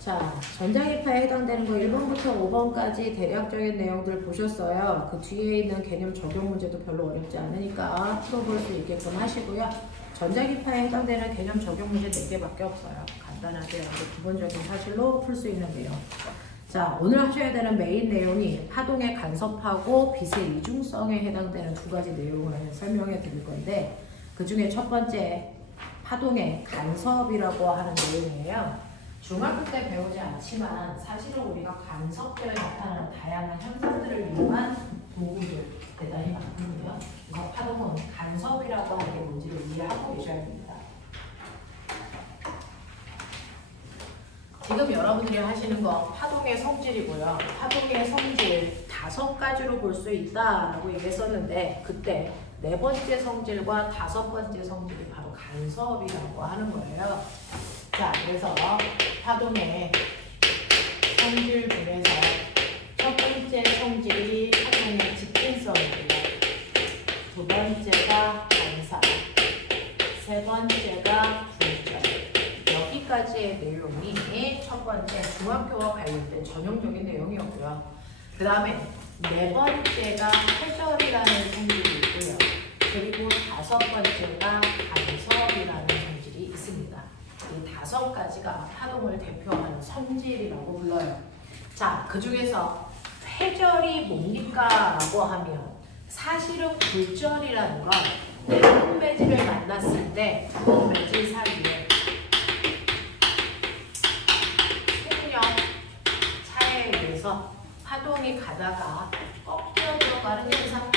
자, 전자기파에 해당되는 거 1번부터 5번까지 대략적인 내용들 보셨어요. 그 뒤에 있는 개념 적용 문제도 별로 어렵지 않으니까 풀어볼 수 있게끔 하시고요. 전자기파에 해당되는 개념 적용 문제 4개밖에 없어요. 간단하게 기본적인 사실로 풀 수 있는 내용. 자, 오늘 하셔야 되는 메인 내용이 파동의 간섭하고 빛의 이중성에 해당되는 2가지 내용을 설명해 드릴 건데, 그 중에 첫 번째 파동의 간섭이라고 하는 내용이에요. 중학교 때 배우지 않지만 사실은 우리가 간섭되어 나타나는 다양한 현상들을 이용한 도구들 대단히 많거든요. 그래서 파동은 간섭이라고 하는 게 뭔지를 이해하고 계셔야 됩니다. 지금 여러분들이 하시는 건 파동의 성질이고요. 파동의 성질 5가지로 볼 수 있다라고 얘기했었는데, 그때 4번째 성질과 5번째 성질이 바로 간섭이라고 하는 거예요. 자, 그래서 파동의 성질 중에서 첫 번째 성질이 파동의 직진성이고요. 2번째가 간섭, 3번째가 굴절. 여기까지의 내용이 첫 번째 중학교와 관련된 전형적인 내용이었고요. 그 다음에 4번째가 회절이라는 성질이 있고요. 그리고 5번째가 간섭이라는 성질이 있습니다. 이 5가지가 파동을 대표하는 성질이라고 불러요. 자, 그 중에서 회절이 뭡니까? 라고 하면 사실은 굴절이라는 건 다른 매질을 만났을 때 그 매질 사이에 속력 차에 의해서 파동이 가다가 꺾여 들어가는 현상.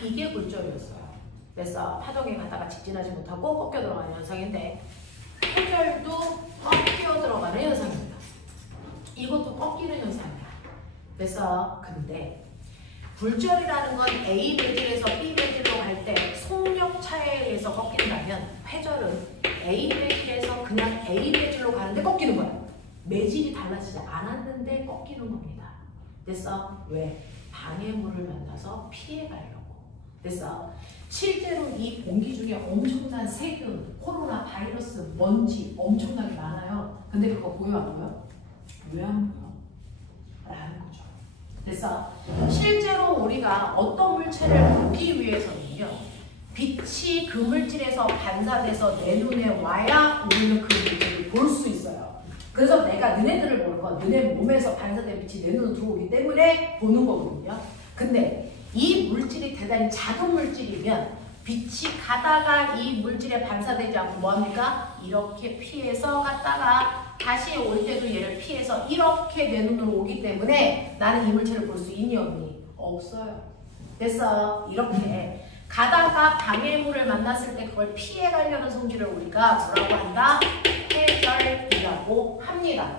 이게 굴절이었어요. 그래서 파동이 가다가 직진하지 못하고 꺾여 들어가는 현상인데, 회절도 꺾여 들어가는 현상입니다. 이것도 꺾이는 현상이야. 그래서 근데 굴절이라는 건 A 매질에서 B 매질로 갈 때 속력 차에 의해서 꺾인다면, 회절은 A 매질에서 그냥 A 매질로 가는데 꺾이는 거야. 매질이 달라지지 않았는데 꺾이는 겁니다. 그래서 왜? 방해물을 만나서 피해가려고. 그래서 실제로 이 공기 중에 엄청난 세균, 코로나 바이러스, 먼지 엄청나게 많아요. 근데 그거 보여 안 보여? 왜 안 보여? 라는 거죠. 그래서 실제로 우리가 어떤 물체를 보기 위해서는요, 빛이 그 물질에서 반사돼서 내 눈에 와야 우리는 그 물질을 볼 수 있어요. 그래서 내가 너네들을 보는 건 너네 몸에서 반사된 빛이 내 눈으로 들어오기 때문에 보는 거거든요. 근데 이 물질이 대단히 작은 물질이면 빛이 가다가 이 물질에 반사되지 않고 뭐합니까? 이렇게 피해서 갔다가 다시 올 때도 얘를 피해서 이렇게 내 눈으로 오기 때문에 나는 이 물체를 볼 수 있니 없니? 없어요. 그래서 이렇게 가다가 방해물을 만났을 때 그걸 피해 가려는 성질을 우리가 뭐라고 한다? 회절이라고 합니다.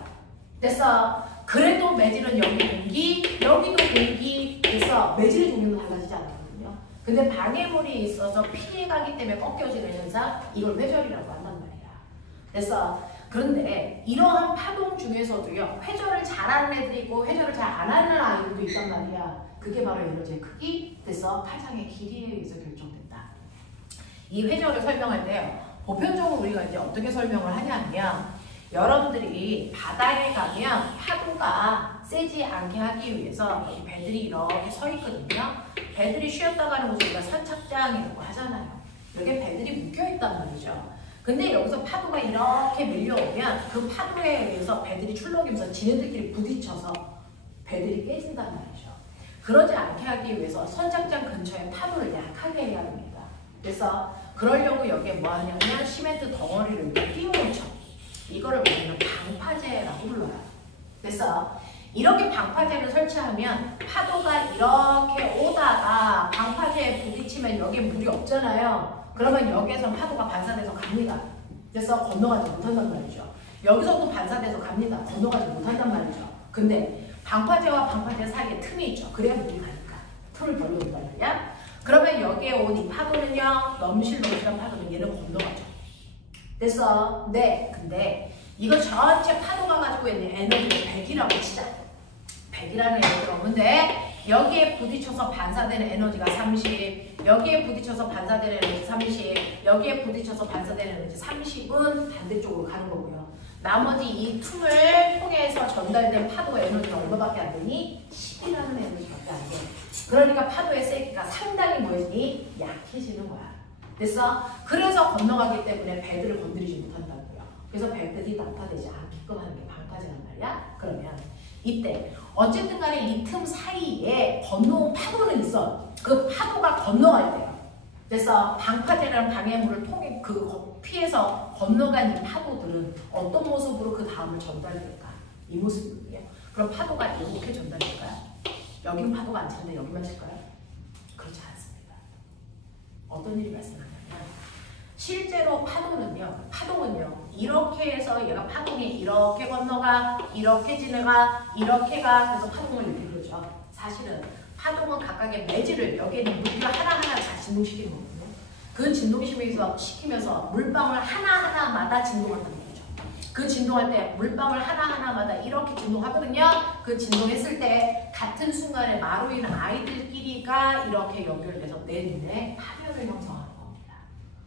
그래서 그래도 매질은 여기 공기, 여기도 공기, 그래서 매질의 종류는 달라지지 않거든요. 근데 방해물이 있어서 피해가기 때문에 꺾여지는 현상, 이걸 회절이라고 한단 말이야. 그래서 그런데 이러한 파동 중에서도요, 회절을 잘하는 애들이 있고 회절을 잘 안 하는 아이들도 있단 말이야. 그게 바로 에너지의 크기, 그래서 파장의 길이에 의해서 결정된다. 이 회절을 설명할 때요, 보편적으로 우리가 이제 어떻게 설명을 하냐면, 여러분들이 바다에 가면 파도가 세지 않게 하기 위해서 여기 배들이 이렇게 서 있거든요. 배들이 쉬었다 가는 곳을 우리가 선착장이라고 하잖아요. 여기에 배들이 묶여있단 말이죠. 근데 여기서 파도가 이렇게 밀려오면 그 파도에 의해서 배들이 출렁이면서 지네들끼리 부딪혀서 배들이 깨진단 말이죠. 그러지 않게 하기 위해서 선착장 근처에 파도를 약하게 해야 합니다. 그래서 그러려고 여기에 뭐 하냐면 시멘트 덩어리를 띄워놓죠. 이거를 우리는 방파제라고 불러요. 그래서 이렇게 방파제를 설치하면 파도가 이렇게 오다가 방파제에 부딪히면 여기에 물이 없잖아요. 그러면 여기에서 파도가 반사돼서 갑니다. 그래서 건너가지 못한단 말이죠. 여기서도 반사돼서 갑니다. 건너가지 못한단 말이죠. 근데 방파제와 방파제 사이에 틈이 있죠. 그래야 물이 가니까. 틈을 벌려준단 말이야. 그러면 여기에 온 이 파도는요, 넘실넘실한 파도는 얘는 건너가죠. 그래서 네, 근데 이거 전체 파도가 가지고 있는 에너지를 100이라고 치자. 100이라는 에너지가 오는데 여기에 부딪혀서 반사되는 에너지가 30, 여기에 부딪혀서 반사되는 에너지 30, 여기에 부딪혀서 반사되는 에너지 30은 반대쪽으로 가는 거고요. 나머지 이 틈을 통해서 전달된 파도의 에너지가 얼마밖에 안 되니? 10이라는 에너지밖에 안 돼. 그러니까 파도의 세기가 상당히 뭐였니? 약해지는 거야. 됐어? 그래서 건너가기 때문에 배들을 건드리지 못한다고요. 그래서 배들이 나타내지 않게끔 하는 게 방파제란 말이야. 그러면 이때 어쨌든 간에 이 틈 사이에 건너온 파도는 있어. 그 파도가 건너갈 때요. 그래서 방파제라는 방해물을 통해 피해서 건너간 이 파도들은 어떤 모습으로 그 다음을 전달될까? 이 모습이거든요. 그럼 파도가 이렇게 전달될까요? 여기는 파도가 안 치는데 여기만 칠까요? 그렇지 않습니다. 어떤 일이 발생하냐면 실제로 파동은요 이렇게 해서 얘가 파동이 이렇게 건너가 이렇게 지나가 이렇게 가 그래서 파동을 이렇게 그러죠. 사실은 파동은 각각의 매질을 여기에는 물을 하나하나 다 진동시키는 거거든요. 그 진동시키면서 물방울 하나하나마다 진동한다는 거죠. 그 진동할 때 물방울 하나하나마다 이렇게 진동하거든요. 그 진동했을 때 같은 순간에 마루 있는 아이들끼리가 이렇게 연결돼서 내 눈에 파열을 형성하는 겁니다.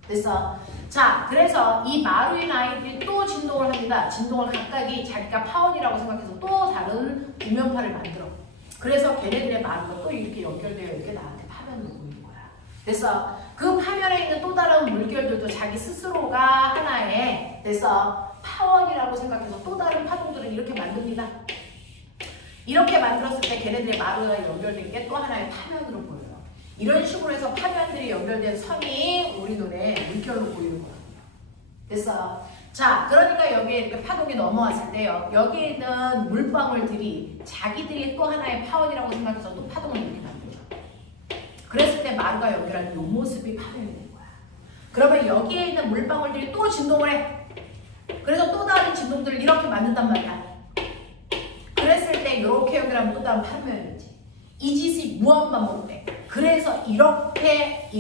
됐어? 자, 그래서 이 마루인 아이들이 또 진동을 합니다. 진동을 각각이 자기가 파원이라고 생각해서 또 다른 구면파를 만들어. 그래서 걔네들의 마루가 또 이렇게 연결되어 이렇게 나한테 파면으로 보이는 거야. 그래서 그 파면에 있는 또 다른 물결들도 자기 스스로가 하나의 그래서 파원이라고 생각해서 또 다른 파동들을 이렇게 만듭니다. 이렇게 만들었을 때 걔네들의 마루가 연결된 게 또 하나의 파면으로 보여요. 이런 식으로 해서 파면들이 연결된 선이 우리 눈에 물결로 보이는 거예요. 됐어? 자, 그러니까 여기에 이렇게 파동이 넘어왔을 때요. 여기에 있는 물방울들이 자기들이 또 하나의 파원이라고 생각해서 또 파동을 이렇게 만들죠. 그랬을 때 마루가 연결한 이 모습이 파면이 되는 거야. 그러면 여기에 있는 물방울들이 또 진동을 해. 그래서 또 다른 진동들을 이렇게 만든단 말이야. 그랬을 때 이렇게 연결하면 또 다른 파면이지. 이 짓이 무한반복돼. 그래서 이렇게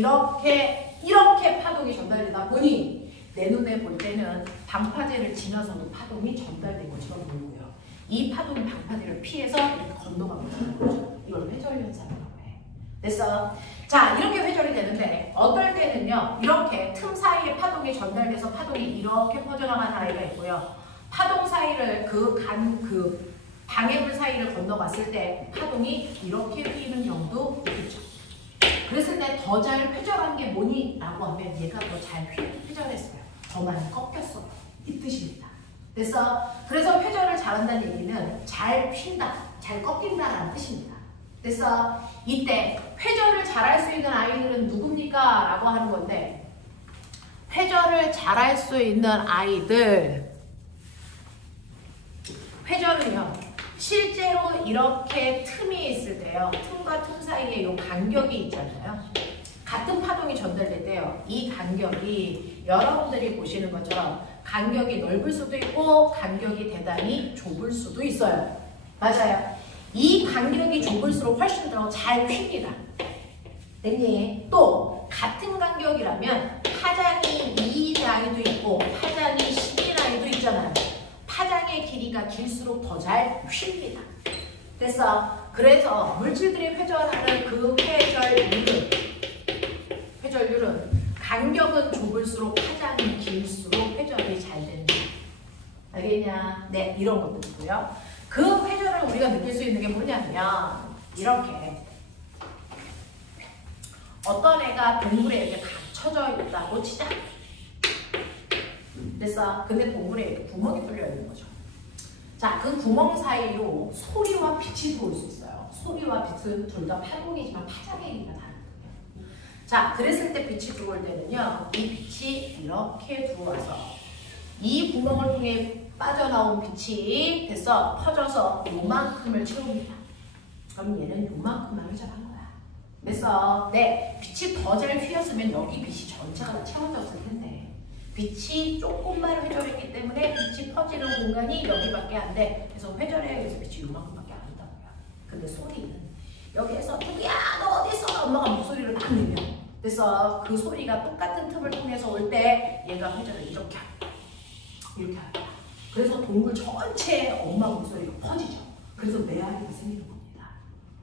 파동이 전달되다 보니 내 눈에 볼 때는 방파제를 지나서도 파동이 전달된 것처럼 보이고요. 이 파동이 방파제를 피해서 이렇게 건너가고 있는 거죠. 이걸 회절 현상이라고 해. 됐어? 자, 이렇게 회절이 되는데 어떨 때는요. 이렇게 틈 사이에 파동이 전달돼서 파동이 이렇게 퍼져나가는 아이가 있고요. 파동 사이를 방해물 사이를 건너갔을 때 파동이 이렇게 휘는 경우도 있죠. 그랬을 때 더 잘 회절한 게 뭐니? 라고 하면 얘가 더 잘 회절했어요. 더 많이 꺾였어. 이 뜻입니다. 됐어? 그래서 회절을 잘한다는 얘기는 잘 휜다, 잘 꺾인다라는 뜻입니다. 됐어? 이때 회절을 잘할 수 있는 아이들은 누굽니까? 라고 하는 건데 회절을 잘할 수 있는 아이들 회절은요. 실제로 이렇게 틈이 있을 때요. 틈과 틈 사이에 이 간격이 있잖아요. 같은 파동이 전달될 때요. 이 간격이 여러분들이 보시는 것처럼 간격이 넓을 수도 있고 간격이 대단히 좁을 수도 있어요. 맞아요. 이 간격이 좁을수록 훨씬 더 잘 휜니다. 됐니? 또 같은 간격이라면 파장이 2인 아이도 있고 파장이 10인 아이도 있잖아요. 파장의 길이가 길수록 더 잘 휩니다. 됐어? 그래서 물질들이 회전하는 그 회전율은 간격은 좁을수록 파장이 길수록 회전이 잘 된다. 알겠냐? 네, 이런 것도 있고요. 그 회전을 우리가 느낄 수 있는 게 뭐냐면 이렇게 어떤 애가 동굴에 이렇게 갇혀져 있다고 치자. 됐어? 근데 동굴에 이렇게 구멍이 뚫려 있는 거죠. 자, 그 구멍 사이로 소리와 빛이 들어올 수 있어요. 소리와 빛은 둘 다 파동이지만 파장의 길이가 다르거든요. 자, 그랬을 때 빛이 들어올 때는요. 이 빛이 이렇게 들어와서 이 구멍을 통해 빠져나온 빛이 됐어? 퍼져서 요만큼을 채웁니다. 그럼 얘는 요만큼만 회전한 거야. 됐어? 네, 빛이 더 잘 휘었으면 여기 빛이 전체가 다 채워졌을 텐데 빛이 조금만 회전했기 때문에 빛이 퍼지는 공간이 여기밖에 안 돼. 그래서 회전에 의해서 빛이 요만큼밖에 안 된다고요. 근데 소리는 여기에서 저기야 너 어디 있어? 엄마가 목소리를 막 내며 그래서 그 소리가 똑같은 틈을 통해서 올 때 얘가 회전을 이렇게 합니다. 이렇게 합니다. 그래서 동굴 전체에 엄마 목소리가 퍼지죠. 그래서 메아리가 생기는 겁니다.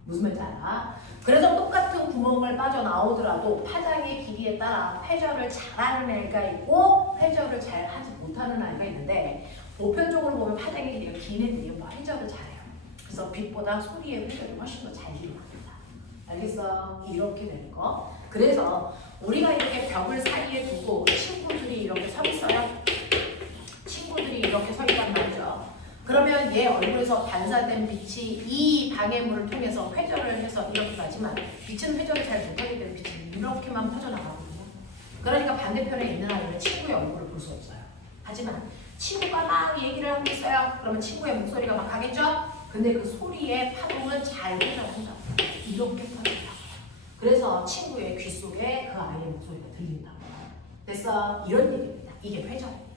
무슨 말인지 알아? 그래서 똑같은 구멍을 빠져나오더라도 파장의 길이에 따라 회전을 잘하는 애가 있고 회전을 잘 하지 못하는 아이가 있는데 보편적으로 보면 파장의 길이가 긴 애들이 회전을 잘해요. 그래서 빛보다 소리의 회전이 훨씬 더 잘 일어납니다. 알겠어? 이렇게 되는 거. 그래서 우리가 이렇게 벽을 사이에 두고 친구들이 이렇게 서 있어요. 친구들이 이렇게 서 있단 말이죠. 그러면 얘 얼굴에서 반사된 빛이 이 방해물을 통해서 회전을 해서 이렇게 가지만 빛은 회전을 잘 못하기 때문에 빛은 이렇게만 퍼져나가거든요. 그러니까 반대편에 있는 아이는 친구의 얼굴을 볼 수 없어요. 하지만 친구가 막 얘기를 하고 있어요. 그러면 친구의 목소리가 막 가겠죠? 근데 그 소리의 파동은 잘 회전한다. 이렇게 퍼진다. 그래서 친구의 귀 속에 그 아이의 목소리가 들린다고. 됐어? 이런 얘기입니다. 이게 회전입니다.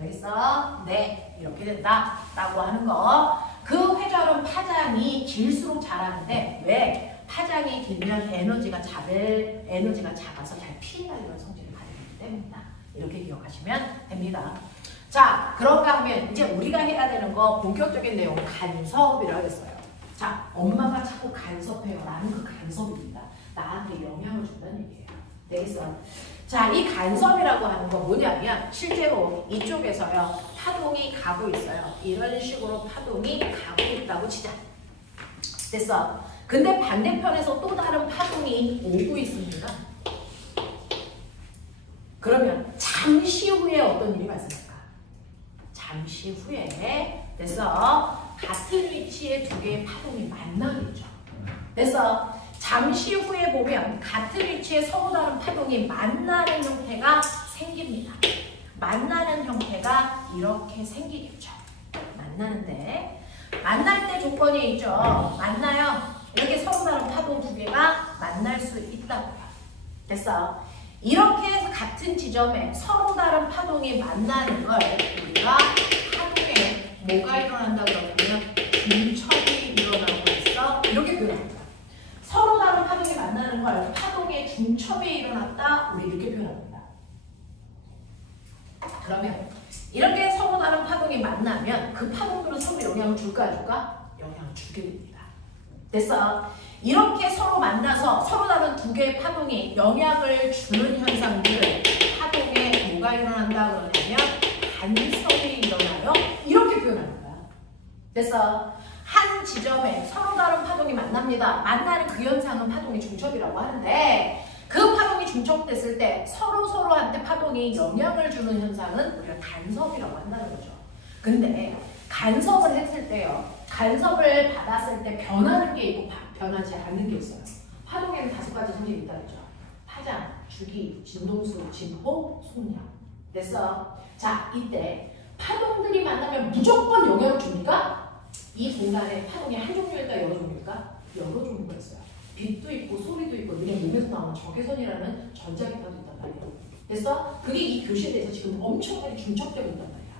알겠어? 네, 이렇게 된다 라고 하는 거. 그 회전은 파장이 길수록 잘하는데 왜? 파장이 길면 에너지가 작아서 잘 피해가는 성질을 가지기 때문이다. 이렇게 기억하시면 됩니다. 자, 그런가 하면 이제 우리가 해야 되는 거 본격적인 내용 간섭이라고 했어요. 자, 엄마가 자꾸 간섭해요. 라는 그 간섭입니다. 나한테 영향을 준다는 얘기예요. 되겠어? 자, 이 간섭이라고 하는 건 뭐냐면 실제로 이쪽에서요. 파동이 가고 있어요. 이런 식으로 파동이 가고 있다고 치자. 됐어? 근데 반대편에서 또 다른 파동이 오고 있습니다. 그러면 잠시 후에 어떤 일이 발생할까? 잠시 후에 됐어? 같은 위치에 두 개의 파동이 만나겠죠. 됐어? 잠시 후에 보면 같은 위치에 서로 다른 파동이 만나는 형태가 생깁니다. 만나는 형태가 이렇게 생기겠죠. 만나는데 만날 때 조건이 있죠. 만나요. 이렇게 서로 다른 파동 두 개가 만날 수 있다고요. 됐어? 이렇게 해서 같은 지점에 서로 다른 파동이 만나는 걸 우리가 파동에 뭐가 일어난다 그러냐면 중첩이 일어나고 있어. 이렇게 표현합니다. 서로 다른 파동이 만나는 걸 파동의 중첩이 일어났다. 우리 이렇게 표현합니다. 그러면 이렇게 서로 다른 파동이 만나면 그 파동들은 서로 영향을 줄까 안 줄까? 영향을 주게 됩니다. 됐어? 이렇게 서로 만나서 서로 다른 두 개의 파동이 영향을 주는 현상들을 파동에 뭐가 일어난다 그러냐면 간섭이 일어나요. 이렇게 표현합니다. 됐어? 한 지점에 서로 다른 파동이 만납니다. 만나는 그 현상은 파동의 중첩이라고 하는데 그 파동이 중첩됐을 때 서로한테 파동이 영향을 주는 현상은 우리가 간섭이라고 한다는 거죠. 근데 간섭을 했을 때요. 간섭을 받았을 때 변하는 게 있고 변하지 않는 게 있어요. 파동에는 5가지 성질이 있다고 했죠. 파장, 주기, 진동수, 진호, 속력. 됐어? 자, 이때 파동들이 만나면 무조건 영향을 줍니까? 이 공간에 파동이 한 종류일까 여러 종류일까? 여러 종류가 있어요. 빛도 있고 소리도 있고 너네 몸에서 나오는 적외선이라는 전자기파도 있단 말이에요. 됐어? 그게 이 교실에 대해서 지금 엄청나게 중첩되고 있단 말이야.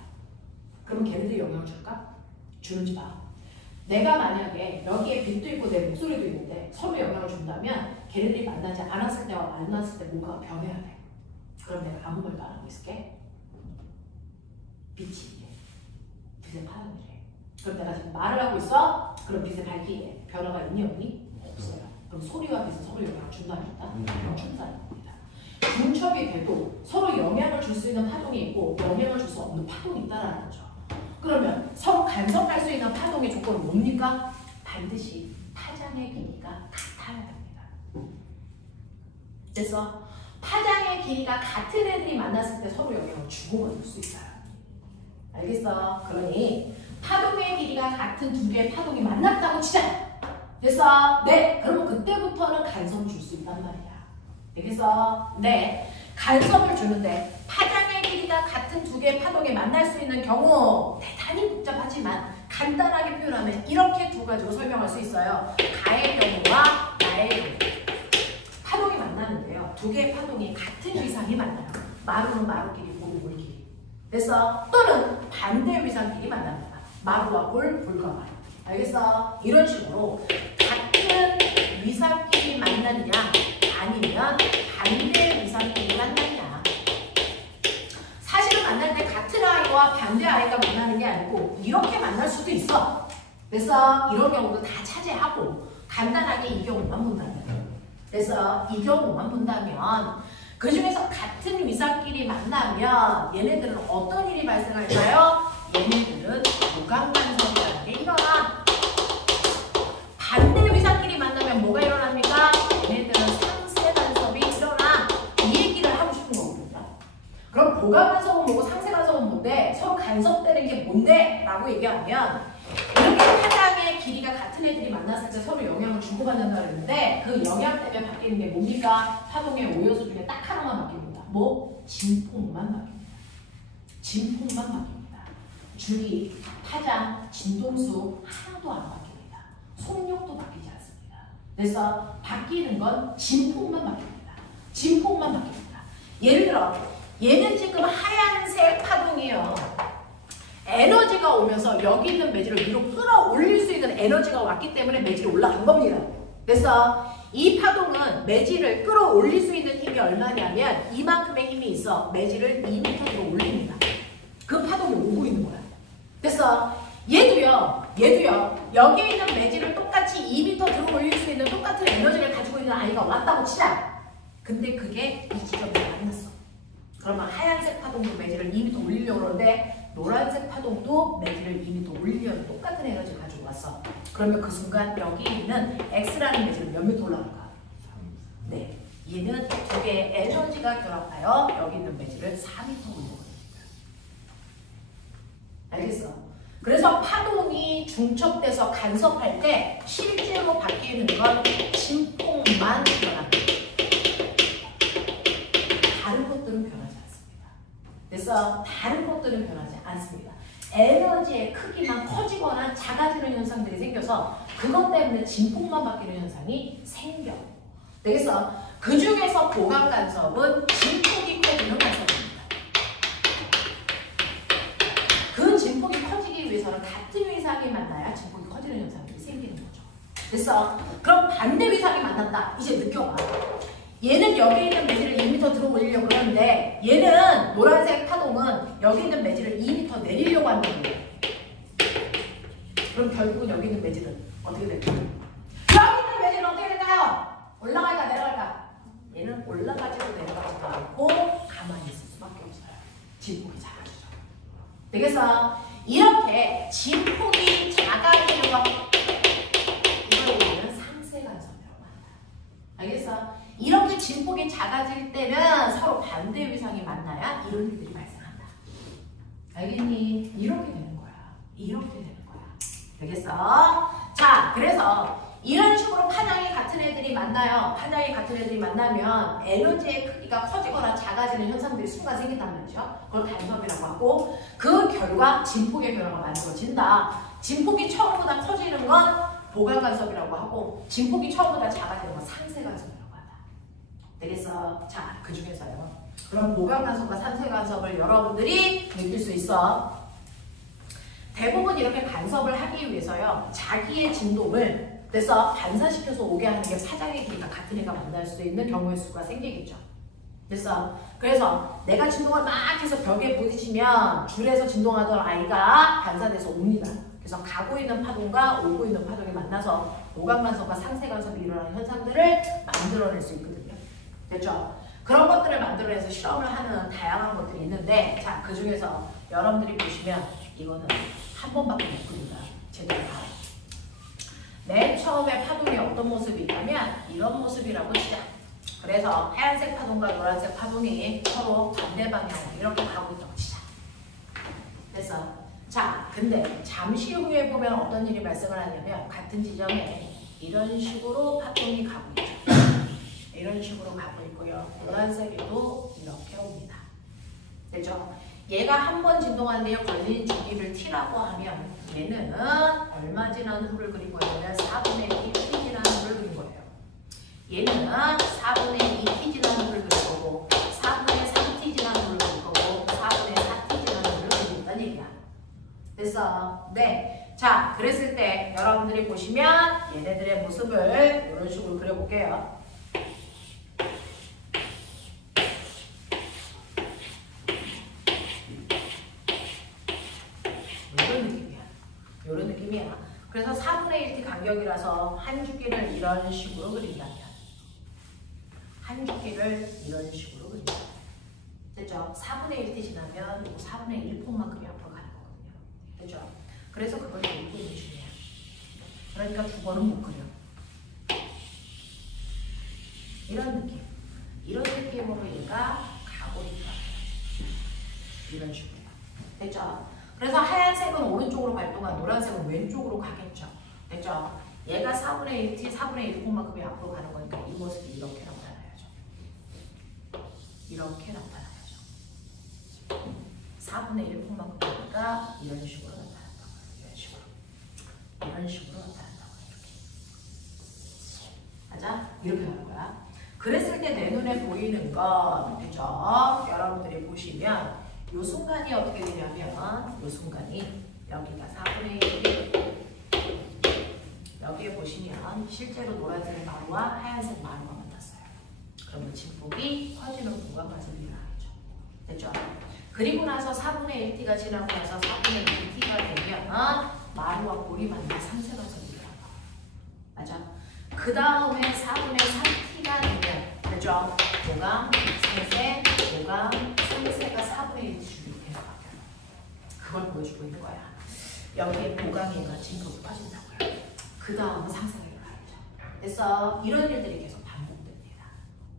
그럼 걔네들이 영향을 줄까? 주는지 봐. 내가 만약에 여기에 빛도 있고 내 목소리도 있는데 서로 영향을 준다면 걔네들이 만나지 않았을 때와 만났을 때 뭔가가 변해야 돼. 그럼 내가 아무 말도 안 하고 있을게. 빛이 이래. 빛의 파동이래. 그럼 내가 지금 말을 하고 있어? 그럼 빛의 밝기에 변화가 있니 없니? 없어요. 그럼 소리와 빛은 서로 영향을 준다 안 준다? 준다는 겁니다. 중첩이 돼도 서로 영향을 줄 수 있는 파동이 있고 영향을 줄 수 없는 파동이 있다는 거죠. 그러면 서로 간섭할 수 있는 파동의 조건은 뭡니까? 반드시 파장의 길이가 같아야 됩니다. 그래서 파장의 길이가 같은 애들이 만났을 때 서로 영향을 주고받을 수 있어요. 알겠어? 그러니 파동의 길이가 같은 두 개의 파동이 만났다고 치자. 됐어? 네. 그러면 그때부터는 간섭을 줄 수 있단 말이야. 되겠어? 네. 간섭을 주는데 파장의 길이가 같은 두 개의 파동이 만날 수 있는 경우 대단히 복잡하지만 간단하게 표현하면 이렇게 두 가지로 설명할 수 있어요. 가의 경우와 나의 경우. 파동이 만나는데요. 두 개의 파동이 같은 위상이 만나요. 마루는 마루끼리, 볼은 볼끼리. 됐어? 또는 반대 위상끼리 만납니다. 마루와 볼, 볼과 마루. 알겠어? 이런 식으로 같은 위상끼리 만나느냐 아니면 반대 위상끼리 만나느냐. 사실은 만날 때 같은 아이와 반대 아이가 만나는 게 아니고 이렇게 만날 수도 있어. 그래서 이런 경우도 다 차지하고 간단하게 이 경우만 본다면. 그래서 이 경우만 본다면 그 중에서 같은 위상끼리 만나면 얘네들은 어떤 일이 발생할까요? 얘네들은 보강간섭이라는 게 일어나. 반대 위상끼리 만나면 뭐가 일어납니까? 얘네들은 상쇄간섭이 일어나. 이 얘기를 하고 싶은 거거든요. 그럼 보강간섭은 뭐고 상쇄간섭은 뭔데? 서로 간섭되는 게 뭔데? 라고 얘기하면 이렇게 파장의 길이가 같은 애들이 만났을 때 서로 영향을 주고받는다 그랬는데 그 영향 때문에 바뀌는 게 뭡니까? 파동의 오요소 중에 딱 하나만 바뀝니다. 뭐? 진폭만 바뀝니다. 진폭만 바뀝니다. 줄기, 파장, 진동수 하나도 안 바뀝니다. 속력도 바뀌지 않습니다. 그래서 바뀌는 건 진폭만 바뀝니다. 진폭만 바뀝니다. 예를 들어 얘는 지금 하얀색 파동이에요. 에너지가 오면서 여기 있는 매질을 위로 끌어올릴 수 있는 에너지가 왔기 때문에 매질이 올라간 겁니다. 그래서 이 파동은 매질을 끌어올릴 수 있는 힘이 얼마냐면 이만큼의 힘이 있어 매질을 2m로 올립니다. 그 파동이 오고 있는 거야. 그래서 얘도요 여기에 있는 매질을 똑같이 2m 들어 올릴 수 있는 똑같은 에너지를 가지고 있는 아이가 왔다고 치자. 근데 그게 이 지점에 만났어. 그러면 하얀색 파동도 매질을 2m 올리려고 그러는데 노란색 파동도 매질을 2m 올리려는 똑같은 에너지를 가지고 왔어. 그러면 그 순간 여기 있는 X라는 매질은 몇 미터 올라갈까? 네, 얘는 두 개의 에너지가 결합하여 여기 있는 매질을 4m 올려버립니다. 알겠어? 그래서 파동이 중첩돼서 간섭할 때 실제로 바뀌는 건 진폭만 변합니다. 다른 것들은 변하지 않습니다. 그래서 다른 것들은 변하지 않습니다. 에너지의 크기만 커지거나 작아지는 현상들이 생겨서 그것 때문에 진폭만 바뀌는 현상이 생겨. 그래서 그 중에서 보강 간섭은 진폭이 커지는 간섭입니다. 그 진폭이 커지기 위해서는 같은 위상이 만나야 진폭이 커지는 현상들이 생기는 거죠. 그래서 그럼 반대 위상이 만났다. 이제 느껴봐. 얘는 여기 있는 매질을 2m 들어 올리려고 하는데 얘는 노란색 파동은 여기 있는 매질을 2m 내리려고 한다는 거예요. 그럼 결국은 여기 있는 매질은 어떻게 될까요? 여기 있는 매질은 어떻게 될까요? 올라갈까 내려갈까? 얘는 올라가지도 내려가지도 않고 가만히 있을 수밖에 없어요. 진폭이 작아지죠. 그래서 이렇게 진폭이 작아지는 것 이걸 우리는 상쇄간섭이라고 한다. 알겠어? 이렇게 진폭이 작아질 때는 서로 반대 위상이 만나야 이런 일들이 발생한다. 알겠니? 이렇게 되는 거야. 이렇게 되는 거야. 되겠어? 자, 그래서 이런 식으로 파장이 같은 애들이 만나요. 파장이 같은 애들이 만나면 에너지의 크기가 커지거나 작아지는 현상들이 순간 생긴단 말이죠. 그걸 간섭이라고 하고 그 결과 진폭의 변화가 만들어진다. 진폭이 처음보다 커지는 건 보강간섭이라고 하고 진폭이 처음보다 작아지는 건 상쇄간섭이라고 한다. 되겠어? 자, 그 중에서요. 그럼 보강간섭과 상쇄간섭을 여러분들이 느낄 수 있어. 대부분 이렇게 간섭을 하기 위해서요. 자기의 진동을 그래서 반사시켜서 오게 하는 게 파장의 길이가 같은 애가 만날 수 있는 경우의 수가 생기겠죠. 그래서 내가 진동을 막 해서 벽에 부딪히면 줄에서 진동하던 아이가 반사돼서 옵니다. 그래서 가고 있는 파동과 오고 있는 파동이 만나서 보강간섭과 상쇄간섭이 일어나는 현상들을 만들어낼 수 있거든요. 됐죠? 그런 것들을 만들어내서 실험을 하는 다양한 것들이 있는데 자, 그 중에서 여러분들이 보시면 이거는 한 번밖에 못 봅니다. 제대로 다. 맨 처음에 파동이 어떤 모습이 있다면 이런 모습이라고 치자. 그래서 하얀색 파동과 노란색 파동이 서로 반대 방향으로 이렇게 가고 있다고 치자. 그래서 자, 근데 잠시 후에 보면 어떤 일이 발생을 하냐면 같은 지점에 이런 식으로 파동이 가고 있죠. 이런 식으로 가고 있고요. 노란색에도 이렇게 옵니다. 되죠? 얘가 한 번 진동하는 데 걸린 주기를 t라고 하면 얘는 얼마 지난 후를 그린 거예요? 4분의 2 t 지난 후를 그린 거예요. 얘는 4분의 2 t 지난 후를 그릴 거고 4분의 3 t 지난 후를 그릴 거고 4분의 4 t 지난 후를 그린다는 얘기야. 됐어? 네. 자, 그랬을 때 여러분들이 보시면 얘네들의 모습을 이런 식으로 그려볼게요. 이런 느낌이야. 그래서 4분의 1t 간격이라서 한 주기를 이런 식으로 그린다면 한 주기를 이런 식으로 그린다. 됐죠? 4분의 1t 지나면 이거 4분의 1폼만큼이 앞으로 가는 거거든요. 됐죠? 그래서 그걸 읽고 있는 중이에요. 그러니까 두 번은 못 그려. 이런 느낌. 이런 느낌으로 얘가 가고 있다. 이런 식으로. 됐죠? 그래서 하얀색은 오른쪽으로 갈 동안 노란색은 왼쪽으로 가겠죠. 됐죠? 얘가 4분의 1t, 4분의 1콤만큼이 앞으로 가는 거니까 이 모습이 이렇게 나타나야죠. 이렇게 나타나야죠. 4분의 1콤만큼 가니까 이런 식으로 나타난다고. 이런 식으로. 이런 식으로 나타난다고. 이렇게. 맞아? 이렇게 가는 거야. 그랬을 때 내 눈에 보이는 건, 그죠? 여러분들이 보시면 요 순간이 어떻게 되냐면 요 순간이 여기가 4분의 1이 여기에 보시면 실제로 노란색 마루와 하얀색 마루가 만났어요. 그러면 진폭이 커지는 공간과서 일어나겠죠. 됐죠? 그리고 나서 4분의 1t가 지나고 나서 4분의 2t가 되면 마루와 볼이 만나 3세가 일어나요. 맞아? 그 다음에 4분의 3t가 되면 그죠? 보강, 3세, 보강, 3세가 4분의 1 줄이 계속 바뀌어요. 그걸 보여주고 있는 거야. 여기에 보강이가 진폭이 빠진다고요. 그 다음은 3세가 일어나죠. 그래서 이런 일들이 계속 반복됩니다.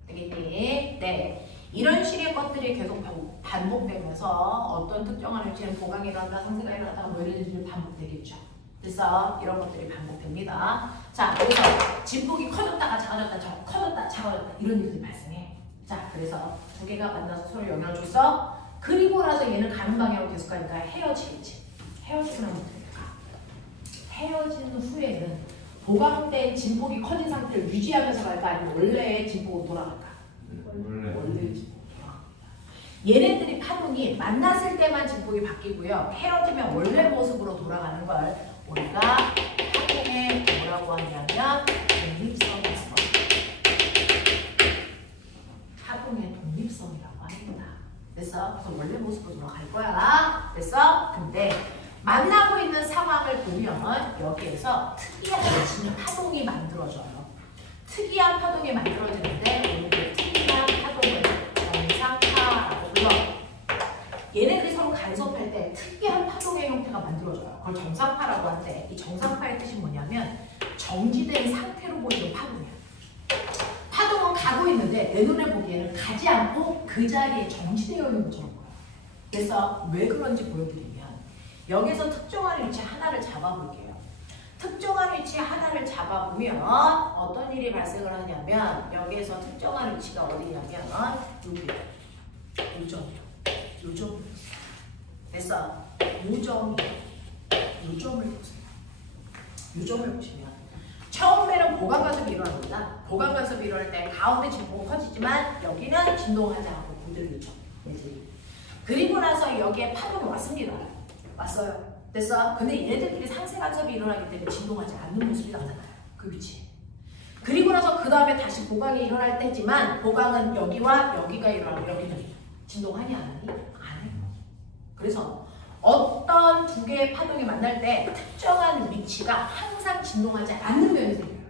되겠니? 네. 이런 식의 것들이 계속 반복되면서 어떤 특정한 위치에는 보강이 일어난다, 3세가 일어난다, 뭐 이런 일들이 반복되겠죠. 그래서 이런 것들이 반복됩니다. 자, 그래서 진폭이 커졌다가 작아졌다, 커졌다, 작아졌다 이런 일들이 발생해. 자, 그래서 두 개가 만나서 서로 영향을 줘서 그리고 나서 얘는 가는 방향으로 계속 가니까 헤어지겠지. 헤어지고 나면 어떻게 될까? 헤어진 후에는 보강된 진폭이 커진 상태를 유지하면서 갈까? 아니면 원래의 진폭으로 돌아갈까? 원래의 진폭으로 돌아갑니다. 얘네들이 파동이 만났을 때만 진폭이 바뀌고요. 헤어지면 원래 모습으로 돌아가는 걸 우리가 파동의 뭐라고 하냐면 독립성이라고 합니다. 파동의 독립성이라고 합니다. 그래서 원래 모습으로 돌아갈 거야. 그래서 근데 만나고 있는 상황을 보면 여기에서 특이한 파동이 만들어져요. 특이한 파동이 만들어지는데 오늘 특이한 파동을 정상파라고 불러. 얘네들이 서로 간섭할 때 특이한 파동의 형태가 만들어져요. 그걸 정상파라고 하는데 이 정상파의 뜻이 뭐냐면 정지된 상태로 보이는 파동이야. 파동은 가고 있는데 내 눈에 보기에는 가지 않고 그 자리에 정지되어 있는 것처럼 보여요. 그래서 왜 그런지 보여드리면 여기서 특정한 위치 하나를 잡아볼게요. 특정한 위치 하나를 잡아보면 어떤 일이 발생을 하냐면 여기에서 특정한 위치가 어디냐면 여기 요점이요. 요점. 그래서 요점을 보세요. 요점을 보시면 처음에는 보강간섭이 일어납니다. 보강간섭이 일어날 때 가운데 진폭은 커지지만 여기는 진동하지 않고 그대로 요점. 그리고 나서 여기에 파동이 왔습니다. 왔어요. 됐어? 근데 얘네들끼리 상세 간섭이 일어나기 때문에 진동하지 않는 모습이 나타나요. 그 위치에. 그리고 나서 그 다음에 다시 보강이 일어날 때지만 보강은 여기와 여기가 일어나고 여기는 진동하니 안 하니? 안 해요. 그래서 어떤 두 개의 파동이 만날 때 특정한 위치가 항상 진동하지 않는 면이 생겨요.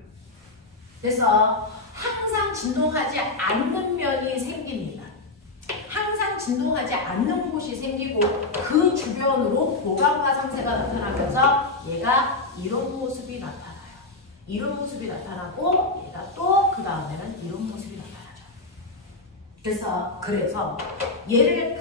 그래서 항상 진동하지 않는 면이 생깁니다. 항상 진동하지 않는 곳이 생기고 그 주변으로 보강과 상세가 나타나면서 얘가 이런 모습이 나타나요. 이런 모습이 나타나고 얘가 또 그 다음에는 이런 모습이 나타나죠. 그래서 얘를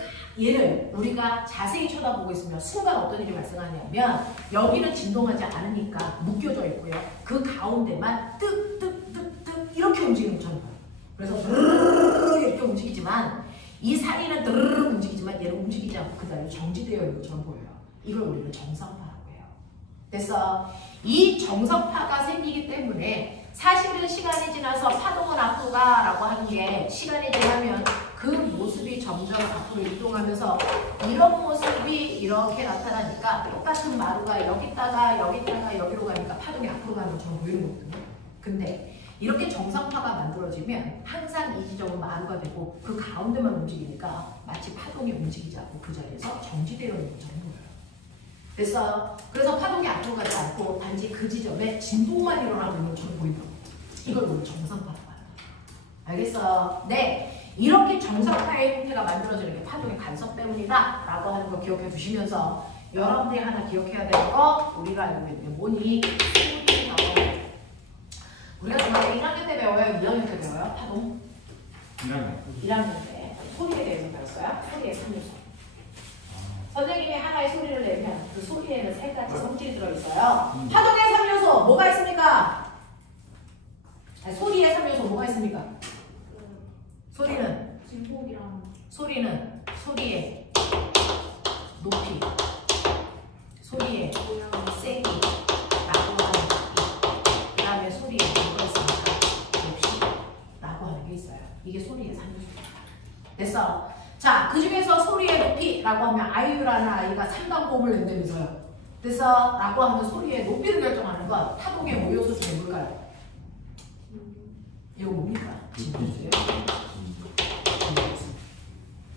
우리가 자세히 쳐다보고 있으면 순간 어떤 일이 발생하냐면 여기는 진동하지 않으니까 묶여져 있고요. 그 가운데만 뜩뜩뜩뜩 이렇게 움직이는 것처럼 보여요. 그래서 이렇게 움직이지만 이 사이는 드르르 움직이지만 얘는 움직이지 않고 그 다음에 정지되어 있는 것처럼 보여요. 이걸 우리는 정상파라고 해요. 그래서 이 정상파가 생기기 때문에 사실은 시간이 지나서 파동은 앞으로 가라고 하는 게 시간이 지나면 그 모습이 점점 앞으로 이동하면서 이런 모습이 이렇게 나타나니까 똑같은 마루가 여기다가 여기로 가니까 파동이 앞으로 가는 것처럼 보이는 거거든요. 근데 이렇게 정상파가 만들어지면 항상 이 지점은 마루가 되고 그 가운데만 움직이니까 마치 파동이 움직이지 않고 그 자리에서 정지되어 있는 것처럼 보여요. 됐어. 그래서 파동이 앞으로 가지 않고 단지 그 지점에 진동만 일어나고 있는 것처럼 보인다고. 이걸 우리 정상파라고 하는 거야. 알겠어? 네. 이렇게 정상파의 형태가 만들어지는 게 파동의 간섭 때문이다 라고 하는 거 기억해 두시면서 여러분들이 하나 기억해야 되는 거 우리가 알고 있는 게 뭐니? 우리가 정말 1학년 때 배워요? 2학년 때 배워요? 파동? 1학년 때 소리에 대해서 배웠어요? 소리의 3요소. 선생님이 하나의 소리를 내면 그 소리에는 3가지 성질이 들어있어요. 파동의 3요소 뭐가 있습니까? 아니, 소리의 3요소 뭐가 있습니까? 소리는 진폭이랑 소리는 소리의 높이, 소리의 세기 라고 하는 그 다음에 소리의 뭐가 있습니까? 높이 라고 하는 게 있어요. 이게 소리의 3요소입니다. 됐어? 자, 그 중에서 소리의 높이라고 하면 아이유라는 아이가 3단 고음을 낸다면서요. 됐어? 라고 하면 소리의 높이를 결정하는 건 파동의 모요소 중에 뭘까요? 이거 뭡니까? 진동수예요.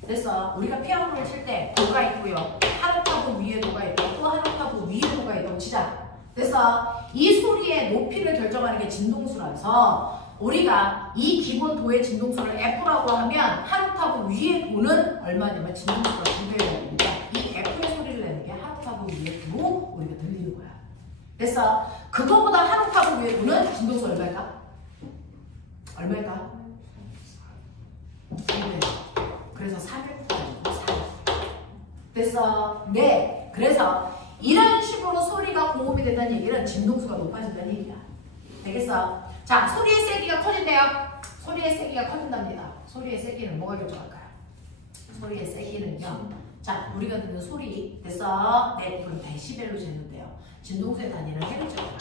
됐어? 우리가 피아노를 칠 때 도가 있고요. 한 옥타브 위에 도가 있고 또 한 옥타브 위에 도가 있다고 치자. 됐어? 이 소리의 높이를 결정하는 게 진동수라서 우리가 이 기본 도의 진동수를 F라고 하면 한 옥타브 위에 도는 얼마냐면 진동수가 2배가 됩니다. 이 F의 소리를 내는 게 한 옥타브 위에 도로 우리가 들리는 거야. 됐어? 그거보다 한 옥타브 위에 도는 진동수 얼마일까? 얼마일까? 2배. 그래서 400도 4. 됐어? 네. 그래서 이런 식으로 소리가 고음이 된다는 얘기는 진동수가 높아진다는 얘기야. 되겠어? 자, 소리의 세기가 커진대요. 소리의 세기가 커진답니다. 소리의 세기는 뭐가 결정할까요? 소리의 세기는요. 자, 우리가 듣는 소리. 됐어? 네, 이건 데시벨로 재는데요. 진동수의 단위는 헤르츠로 가요.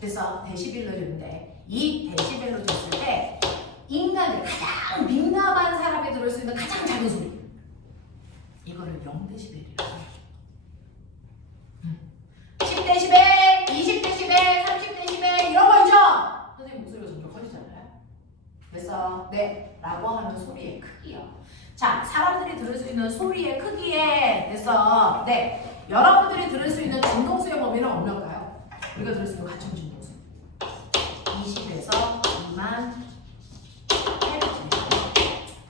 됐어? 데시벨로 재는데 이 데시벨로 쟀을 때 인간의 가장 민감한 사람이 들을 수 있는 가장 작은 소리. 이거를 0데시벨이라고 해요. 10데시벨, 20데시벨, 30데시벨 이런 거 있죠? 선생님 목소리가 점점 커지잖아요. 그래서 네, 라고 하는 소리의 크기요. 자, 사람들이 들을 수 있는 소리의 크기에 됐어. 네, 여러분들이 들을 수 있는 진동수의 범위는 얼마일까요? 우리가 들을 수 있는 가청 진동수 20에서 2만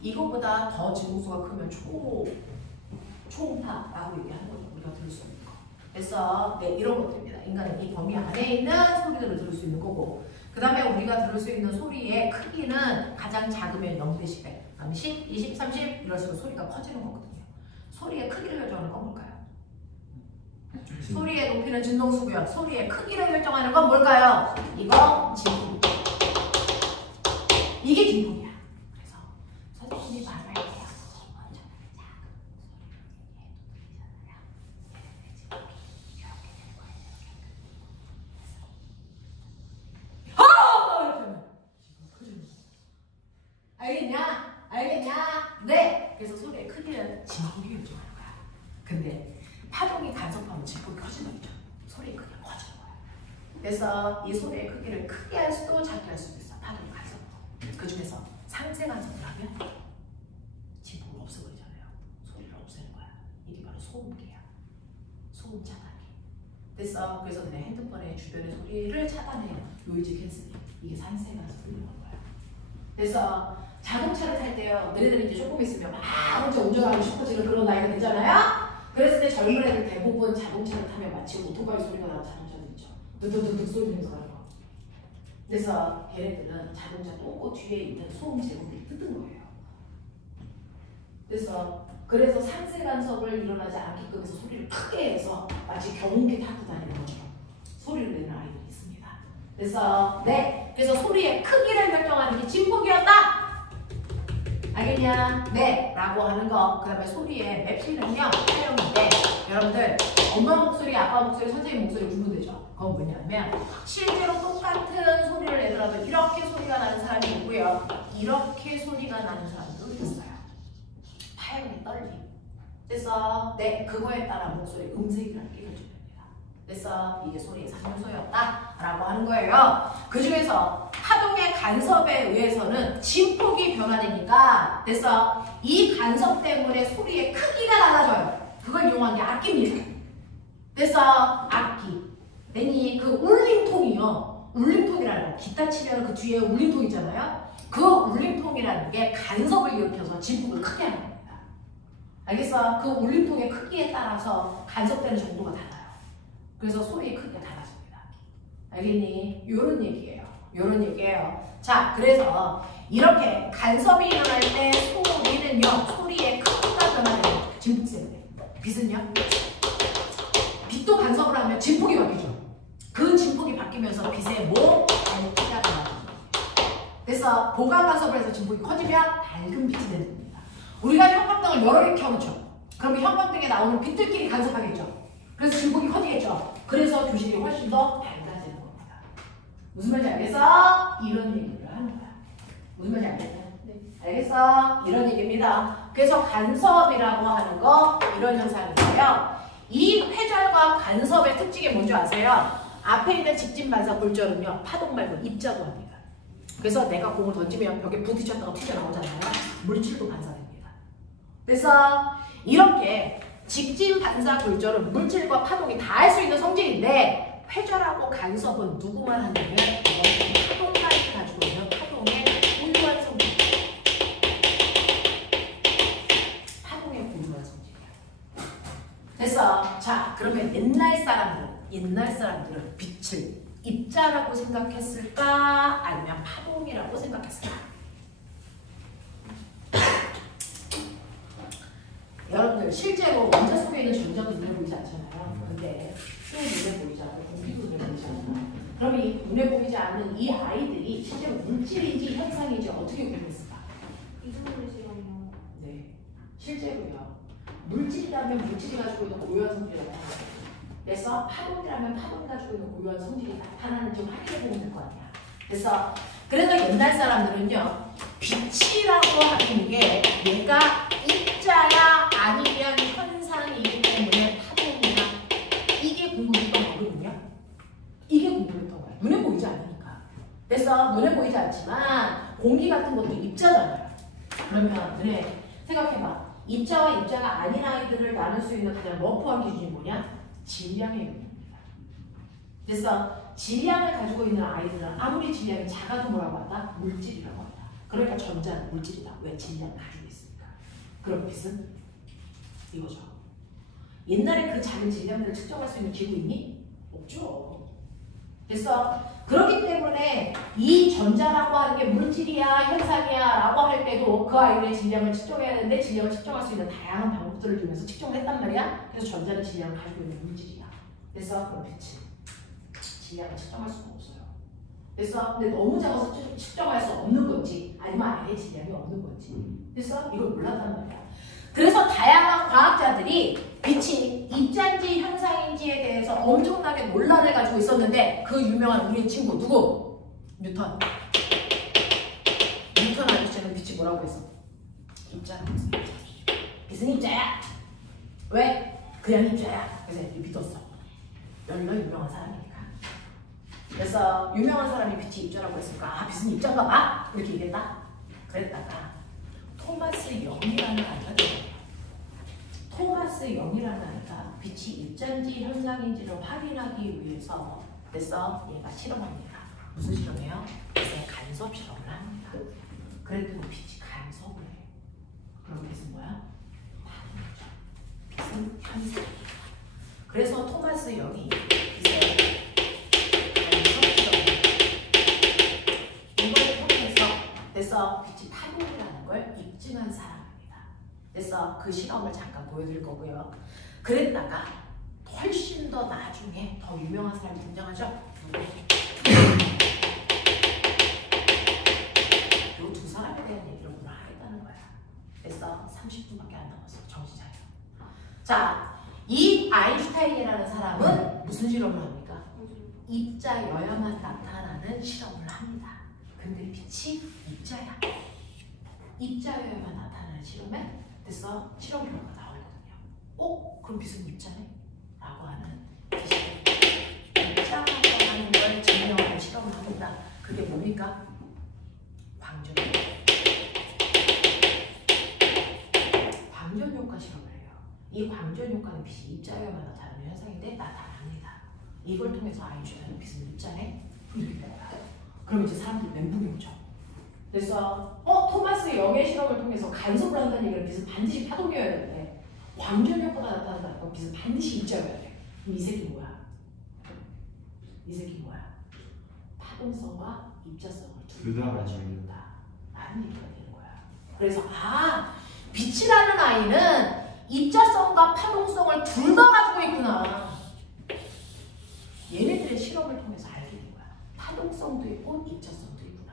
이거보다 더 진동수가 크면 초음파라고 얘기하는 거죠. 우리가 들을 수 있는 거. 그래서 네, 이런 것들입니다. 인간은 이 범위 안에 있는 소리들을 들을 수 있는 거고 그 다음에 우리가 들을 수 있는 소리의 크기는 가장 작으면 0데시벨, 그다음에 10, 20, 30 이런 식으로 소리가 커지는 거거든요. 소리의 크기를 결정하는 건 뭘까요? 소리의 높이는 진동수고요. 소리의 크기를 결정하는 건 뭘까요? 이거 진동. 이게 진동이야. 그래서 선생님이 말할게요. 알겠냐? 알겠냐? 네! 그래서 소리의 크기는 진폭이 결정하는 거야. 근데 파동이 간섭하면 진폭이 커진다고 했죠. 소리의 크기가 커지는 거야. 그래서 이 소리의 크기를 크게 할 수도 작게 할 수도 있어. 파동이 간섭. 그 중에서 상세 간섭을 하면 진폭을 없애버리잖아요. 소리를 없애는 거야. 이게 바로 소음기야. 소음 차단기. 됐어. 그래서 그냥 핸드폰의 주변의 소리를 차단해요. 노이즈 캔슬링. 이게 상세 간섭을 이루는 거야. 그래서 자동차를 탈 때요. 너희들이 이제 조금 있으면 막 혼자 운전하고 싶어지는 그런 나이가 되잖아요. 그랬을 때 젊은 애들 대부분 자동차를 타면 마치 오토바이 소리가 나는 자동차도 있죠. 드드드드 소리 내면서 가는 거. 그래서 걔네들은 자동차 또 뒤에 있는 소음 제공기를 뜯은 거예요. 그래서 상세 간섭을 일어나지 않게끔 해서 소리를 크게 해서 마치 경운기 타고 다니는 것처럼 소리를 내는 아이들이 있습니다. 그래서 네, 그래서 소리의 크기를 결정하는 게 진폭이었다. 알겠냐? 네, 라고 하는 거. 그 다음에 소리의 맵시는요, 사용인데 여러분들 엄마 목소리, 아빠 목소리, 선생님 목소리 구분되죠? 그건 뭐냐면 실제로 똑같은 소리를 내더라도 이렇게 소리가 나는 사람이 있고요, 이렇게 소리가 나는 사람도 있어요. 파형이 떨림. 그래서 네, 그거에 따라 목소리 음색이라는 게 결정됩니다. 그래서 이게 소리의 3요소였다 라고 하는 거예요. 그 중에서 파동의 간섭에 의해서는 진폭이 변화되니까 그래서 이 간섭 때문에 소리의 크기가 달라져요. 그걸 이용한 게 악기입니다. 그래서 악기. 내니 그 울림통이요. 울림통이라는 거. 기타 치면 그 뒤에 울림통 있잖아요. 그 울림통이라는 게 간섭을 일으켜서 진폭을 크게 하는 겁니다. 알겠어? 그 울림통의 크기에 따라서 간섭되는 정도가 달라요. 그래서 소리의 크기가 달라집니다. 알겠니? 요런 얘기예요. 요런 얘기예요. 자, 그래서 이렇게 간섭이 일어날 때 소리는요. 소리의 크기가 변하는 진폭 때문에. 빛은요? 빛도 간섭을 하면 진폭이 바뀌죠. 그 진폭이 바뀌면서 빛의 크기가 변합니다. 그래서 보강 간섭을 해서 진폭이 커지면 밝은 빛이 되는 겁니다. 우리가 형광등을 여러 개 켜놓죠. 그러면 형광등에 나오는 빛들끼리 간섭하겠죠. 그래서 진폭이 커지겠죠. 그래서 교실이 훨씬 더 밝아지는 겁니다. 무슨 말인지 알겠어? 이런 얘기를 하는 거야. 무슨 말인지 알겠어? 네. 알겠어? 이런 얘기입니다. 그래서 간섭이라고 하는 거 이런 현상인데요. 이 회절과 간섭의 특징이 뭔지 아세요? 앞에 있는 직진 반사 굴절은요. 파동 말고 입자도 합니다. 그래서 내가 공을 던지면 벽에 부딪혔다가 튀어나오잖아요. 물질도 반사됩니다. 그래서 이렇게 직진 반사 굴절은 물질과 파동이 다 할 수 있는 성질인데 회절하고 간섭은 누구만 하냐면 파동까지 가지고 있는 파동의 고유한 성질. 파동의 고유한 성질이에요. 됐어. 자, 그러면 옛날 사람들은 빛을 입자라고 생각했을까? 아니면 파동이라고 생각했을까? 여러분들 실제로 원자 속에 있는 전자도 눈에 보이지 않잖아요. 근데 수는 눈에 보이지 않고 공기도 눈에 보이지 않아요. 그러면 이 눈에 보이지 않는 이 아이들이 실제로 물질인지 현상인지 어떻게 구분했을까? 이중물질이요. 네, 실제로요. 물질이라면 물질이 가지고 있는 고유한 성질이라고 하죠. 그래서 파동이라면 파동이 가지고 있는 고유한 성질이 나타나는지 확인해 보면 될 거 아니야. 그래서 옛날 사람들은요. 빛이라고 하는 게 얘가 입자야 아니면 현상이기 때문에 파동이나 이게 궁금했던 거거든요. 이게 궁금했던 거야. 눈에 보이지 않으니까. 그래서 눈에 보이지 않지만 공기 같은 것도 입자잖아요. 그러면 눈에 생각해봐. 입자와 입자가 아닌 아이들을 나눌 수 있는 가장 러프한 기준이 뭐냐? 질량의 의미입니다. 그래서 질량을 가지고 있는 아이들은 아무리 질량이 작아도 뭐라고 한다? 물질이라고 한다. 그러니까 전자는 물질이다. 왜? 질량을 가지고 있으니까. 그럼 빛은 이거죠. 옛날에 그 작은 질량들을 측정할 수 있는 기구 있니? 없죠. 그래서 그렇기 때문에 이 전자라고 하는 게 물질이야 현상이야 라고 할 때도 그 아이들의 질량을 측정해야 하는데 질량을 측정할 수 있는 다양한 방법들을 통해서 측정을 했단 말이야. 그래서 전자는 질량을 가지고 있는 물질이야. 그래서 그럼 빛은 질량을 측정할 수가 없어요. 그래서 근데 너무 작아서 측정할 수 없는 건지 아니면 아예 질량이 없는 건지 그래서 이걸 몰랐단 말이야. 그래서 다양한 과학자들이 빛이 입자인지 현상인지에 대해서 엄청나게 논란을 가지고 있었는데 그 유명한 우리 친구 누구? 뉴턴. 뉴턴 아저씨는 빛이 뭐라고 했어? 입자라고 했어. 빛은 입자야. 왜? 그냥 입자야. 그래서 믿었어. 열려 유명한 사람이니까. 그래서 유명한 사람이 빛이 입자라고 했으니까 아 빛은 입자인가 봐? 이렇게 얘기했다. 그랬다가 토마스 영이라는 아이가 들어요. 토마스 영이라는 아이가 빛이 입자인지 현상인지를 확인하기 위해서 그래서 얘가 실험합니다. 무슨 실험이에요? 빛의 간섭 실험을 합니다. 그랬더니 빛이 간섭을 해요. 그럼 빛은 뭐야? 파동이죠. 빛은 현상이에요. 그래서 토마스 영이 빛의 간섭 실험을 이걸 통해서 그래서 빛이 파동이라는 걸 입증한 사람. 그래서 그 실험을 잠깐 보여드릴 거고요. 그랬다가 훨씬 더 나중에 더 유명한 사람이 등장하죠. 이 두 사람에 대한 얘기를 오늘 하겠다는 거야. 그래서 30분밖에 안 남았어. 정신 차려. 자, 이 아인슈타인이라는 사람은 무슨 실험을 합니까? 입자여야만 나타나는 실험을 합니다. 근데 빛이 입자야. 입자여야만 나타나는 실험에 그래서 실험 결과가 나오거든요. 그럼 빛은 입자네? 라고 하는 빛이 입자라고 하는 걸 증명하는 실험을 합니다. 그게 뭡니까? 광전 효과 실험을 해요. 이 광전 효과는 빛이 입자여야만 나타나는 현상인데 나타납니다. 이걸 통해서 아인슈타인은 빛은 입자네? 이렇게 돼요. 그럼 이제 사람들이 멘붕이 오죠. 그래서 토마스 영의 실험을 통해서 간섭을 한다는 얘기는 빛은 반드시 파동이어야 되는데 광전 효과가 나타난다는 건 빛은 반드시 입자여야 돼. 그럼 이 새끼 뭐야? 이 새끼 뭐야? 파동성과 입자성을 둘 다 가지고 있다 라는 얘기가 되는 거야. 그래서 빛이라는 아이는 입자성과 파동성을 둘 다 가지고 있구나. 얘네들의 실험을 통해서 알게 된 거야. 파동성도 있고 입자성도 있구나.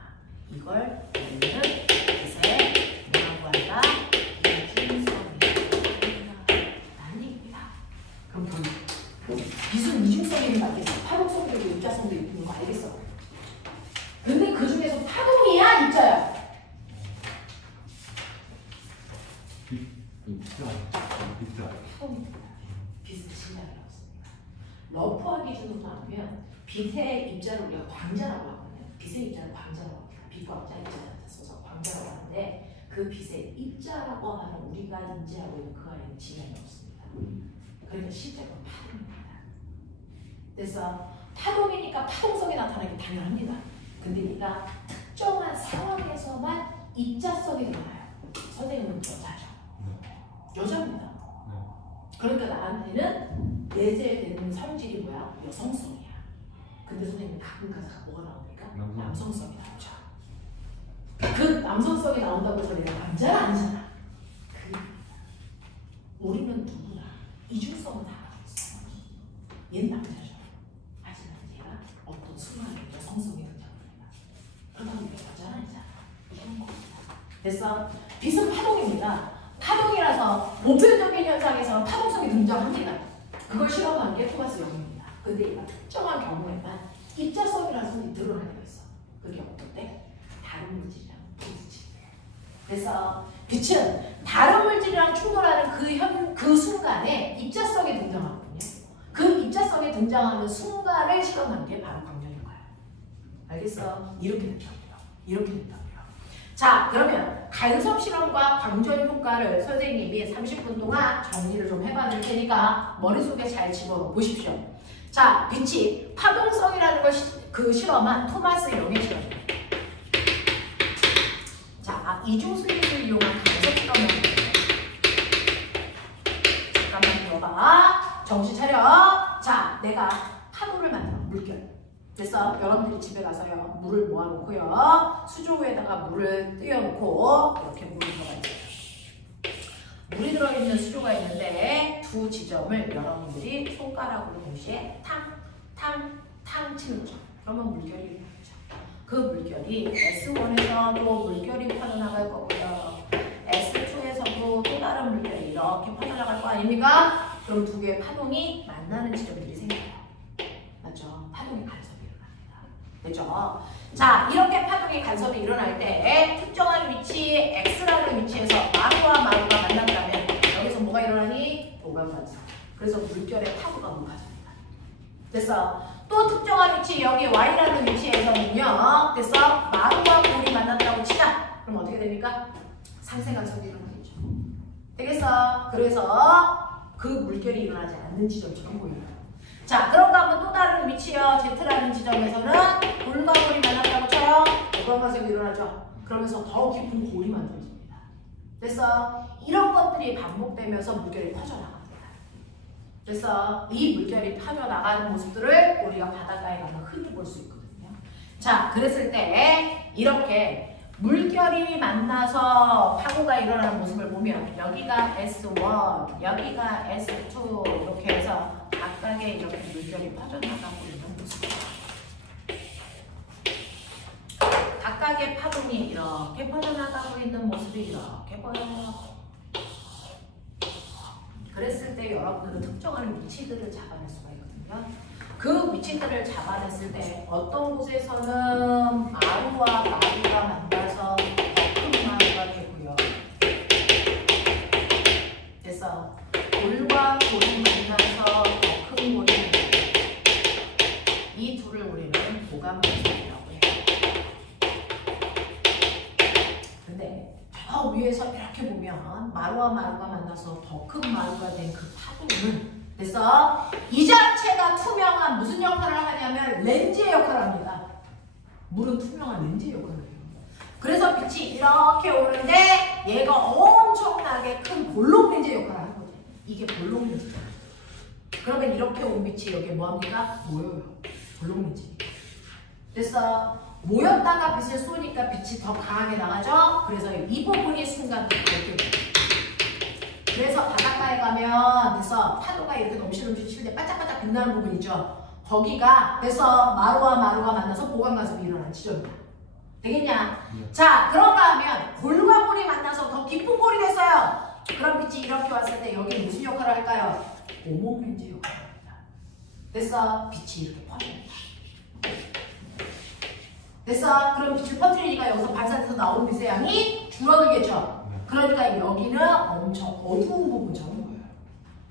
이걸 우리는 빛의 뭐라고 한다? 이중성이다 라는 얘기입니다. 그럼 빛은 이중성이 맞겠어. 파동성도 있고 입자성도 있는 거 알겠어? 근데 그 중에서 파동이야 입자야? 파동입니다. 빛은 질량이 없습니다. 러프한 기준으로 나누면 빛의 입자를 우리가 광자라고 하거든요. 빛의 입자를 광자라고 합니다. 빛과 광자 입자를 써서 광자라고 하는데 그 빛의 입자라고 하는 우리가 인지하고 있는 그 안에는 질량이 없습니다. 그러니까 실제로 파동입니다. 그래서 파동이니까 파동성이 나타나기 당연합니다. 근데 우리가 특정한 상황에서만 입자성이 드러나요. 선생님은 여자죠. 여자입니다. 그러니까 나한테는 내재되는 성질이 뭐야? 여성성이야. 근데 선생님은 가끔 가다가 뭐가 나옵니까? 남성성이 나오죠. 그 남성성이 나온다고 해서 내가 남자는 아니잖아. 우리는 누구나 이중성은 다 가지고 있어. 얘는 남자죠. 하지만 얘가 어떤 순간에 여성성이 등장합니다. 그렇다고 우리가 여자는 아니잖아. 이런 겁니다. 그래서 빛은 파동입니다. 파동이라서 보편적인 현상에서 파동성이 등장합니다. 그걸 실험한 게 토마스 영입니다. 근데 얘가 특정한 경우에만 입자성이라는 성이 드러나게 있어. 그게 어떨 때? 다른 물질이랑 부딪힐 때. 그래서 빛은 다른 물질이랑 충돌하는 그 순간에 입자성이 등장하거든요. 그 입자성이 등장하는 순간을 실험한 게 바로 광전인 거야. 알겠어? 이렇게 된다고요. 이렇게 된다고요. 자, 그러면 간섭 실험과 광전 효과를 선생님이 30분 동안 정리를 좀 해봐줄 테니까 머릿속에 잘 집어보십시오. 자, 빛이 파동성이라는 걸 그 실험한 토마스 영의 실험입니다. 자, 이중수익을 이용한 간섭 실험을 잠깐만 들어봐. 정신 차려. 자, 내가 파도를 만들어, 물결. 그래서 여러분들이 집에 가서요, 물을 모아놓고요, 수조에다가 물을 띄워놓고 이렇게 물이 들어가 있어요. 물이 들어있는 수조가 있는데 두 지점을 여러분들이 손가락으로 동시에 탕 치는 거죠. 그러면 물결이 일어나죠. 그 물결이 S1에서도 물결이 퍼져나갈 거고요, S2에서도 또 다른 물결이 이렇게 퍼져나갈 거 아닙니까? 그럼 두 개의 파동이 만나는 지점들이 생겨요. 맞죠? 파동이 간섭이 일어납니다. 되죠? 자, 이렇게 파동이 간섭이 일어날 때 특정한 위치, X라는 위치에서 마루와 마루가 만난다면 여기서 뭐가 일어나니? 도감 간섭. 그래서 물결의 파도가 높아집니다. 그래서 또 특정한 위치, 여기 Y라는 위치에서는요, 그래서 마루와 볼이 만났다고 치자. 그럼 어떻게 됩니까? 상세 간섭이 일어나겠죠. 되겠어? 그래서 그 물결이 일어나지 않는 지점처럼 보여요. 자, 그런가 하면 또 다른 위치요, Z라는 지점에서는 볼과 볼이 만났다고 쳐요. 도감 간섭이 일어나죠. 그러면서 더 깊은 골이 만들어집니다. 그래서 이런 것들이 반복되면서 물결이 퍼져나갑니다. 그래서 이 물결이 퍼져나가는 모습들을 우리가 바닷가에 가면 흔히 볼 수 있거든요. 자, 그랬을 때 이렇게 물결이 만나서 파고가 일어나는 모습을 보면 여기가 S1, 여기가 S2 이렇게 해서 각각의 이렇게 물결이 퍼져나가고 있는 모습입니다. 각각의 파동이 이렇게 퍼져나가고 있는 모습이 이렇게 보여요. 그랬을 때 여러분들은 특정한 위치들을 잡아낼 수가 있거든요. 그 위치들을 잡아냈을 때 어떤 곳에서는 마루와 마루가 만나서 더 큰 마루가 되고요. 그래서 골과 골이 만나서 더 큰 골이 되고, 이 둘을 우리는 도감 간섭이라고 해요. 근데 저 위에서 이렇게 보면 마루와 마루가 만나서 더 큰 마루가 된 그 파동은 그래서 이 자체가 투명한 무슨 역할을 하냐면 렌즈의 역할을 합니다. 물은 투명한 렌즈의 역할을 해요. 그래서 빛이 이렇게 오는데 얘가 엄청나게 큰 볼록 렌즈의 역할을 하는 거지. 이게 볼록 렌즈잖아. 그러면 이렇게 온 빛이 여기에 뭐합니까? 모여요. 볼록 렌즈. 그래서 모였다가 빛을 쏘니까 빛이 더 강하게 나가죠. 그래서 이 부분이 순간 이렇게 돼요. 그래서 바닷가에 가면 그래서 파도가 이렇게 넘실넘실 칠 때 반짝반짝 빛나는 부분 있죠. 거기가 그래서 마루와 마루가 만나서 보강간섭이 일어나는 지점이야. 되겠냐? 자, 그런가 하면 골과 골이 만나서 더 깊은 골이 됐어요. 그럼 빛이 이렇게 왔을 때 여기 무슨 역할을 할까요? 오목렌즈 역할을 합니다. 그래서 빛이 이렇게 퍼집니다. 됐어? 그럼 빛을 퍼뜨리니까 여기서 발산돼서 나오는 빛의 양이 줄어들겠죠? 그러니까 여기는 엄청 어두운 부분처럼 보여요.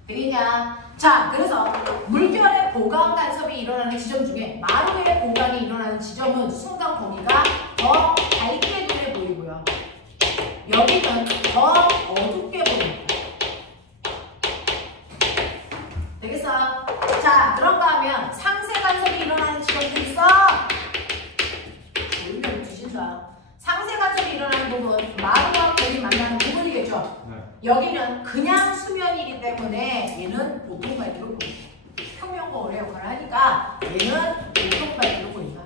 되겠냐? 자, 그래서 물결의 보강 간섭이 일어나는 지점 중에 마루의 보강이 일어나는 지점은 순간 거기가 더 밝게 눈에 보이고요. 여기는 더 어둡게 보입니다. 되겠어? 자, 그런가 하면 상세 간섭이 일어나는 지점도 있어. 보이면 주신다. 상세 간섭이 일어나는 부분, 마루와 골이 만나는 부분이겠죠? 네. 여기는 그냥 수면이기 때문에 얘는 보통 밝기로 보입니다. 평면거울의 역할을 하니까 얘는 보통 밝기로 보인다.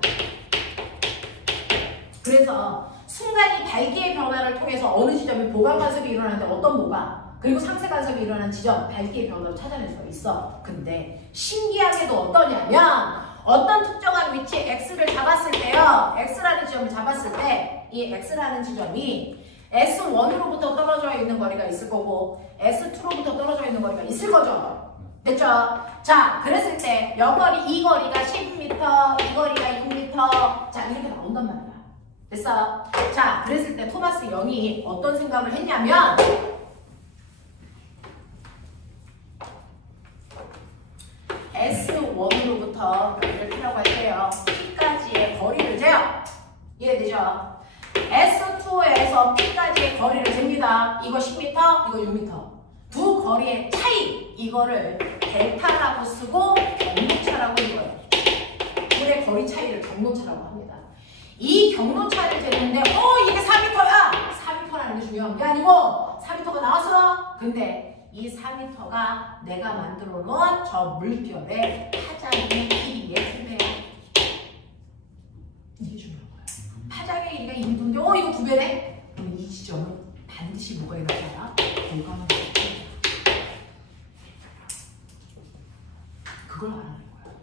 그래서 순간이 밝기의 변화를 통해서 어느 지점에 보강 간섭이 일어나는데 어떤 보강, 그리고 상세 간섭이 일어나는 지점, 밝기의 변화로 찾아낼 수가 있어. 근데 신기하게도 어떠냐면 어떤 특정한 위치에 X를 잡았을 때요. X라는 지점을 잡았을 때 이 X라는 지점이 S1으로부터 떨어져 있는 거리가 있을 거고 S2로부터 떨어져 있는 거리가 있을 거죠. 됐죠? 자, 그랬을 때 이 거리가 10m, 이 거리가 6m 자, 이렇게 나온단 말이야. 됐어? 자, 그랬을 때 토마스 영이 어떤 생각을 했냐면 S1으로부터 여기를 피라고 할게요. P까지의 거리를 재요. 이해되죠? S2에서 P까지의 거리를 잽니다. 이거 10m, 이거 6m. 두 거리의 차이, 이거를 델타라고 쓰고 경로차라고 읽어요. 둘의 거리 차이를 경로차라고 합니다. 이 경로차를 재는데 이게 4m야! 4m라는 게 중요한 게 아니고 4m가 나왔어? 근데 이 4m가 내가 만들어 놓은 저 물결의 파장의 길이의 2배야. 이게 중요한 거야. 파장의 길이가 2m인데 이거 2배네? 그럼 이 지점은 반드시 뭐가 일어나야? 보강이 그걸 알아내는 거야.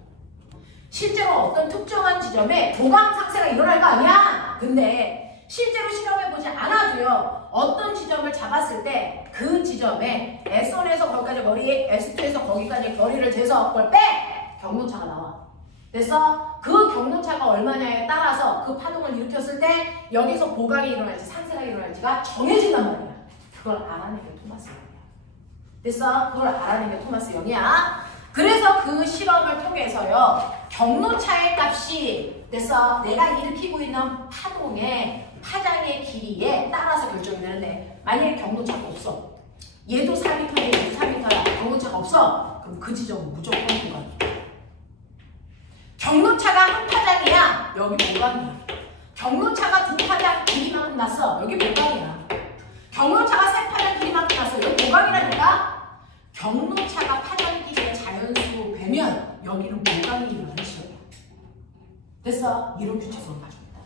실제로 어떤 특정한 지점에 보강 상세가 일어날 거 아니야? 근데 실제로 실험해보지 않아도요. 어떤 지점을 잡았을 때 그 지점에 S1에서 거기까지 거리, S2에서 거기까지 거리를 재서 그걸 빼! 경로차가 나와. 그래서 그 경로차가 얼마냐에 따라서 그 파동을 일으켰을 때 여기서 보강이 일어날지 상세가 일어날지가 정해진단 말이야. 그걸 알아낸 게 토마스 영이야. 그래서 그걸 알아낸 게 토마스 영이야. 그래서 그 실험을 통해서요. 경로차의 값이 그래서 내가 일으키고 있는 파동의 파장의 길이에 따라서 결정이 되는데 만약에 경로차가 없어. 얘도 4m야, 얘도 4m야. 경로차가 없어. 그럼 그 지점은 무조건 보강이야. 경로차가 한 파장이야. 여기 보강이야. 경로차가 두 파장 길이만큼 났어. 여기 보강이야. 경로차가 세 파장 길이만큼 났어. 여기 보강이라니까. 경로차가 파장 길이의 자연수로 되면 여기는 보강이 일어나는 시점이야. 그래서 이런 규칙성을 가져온다.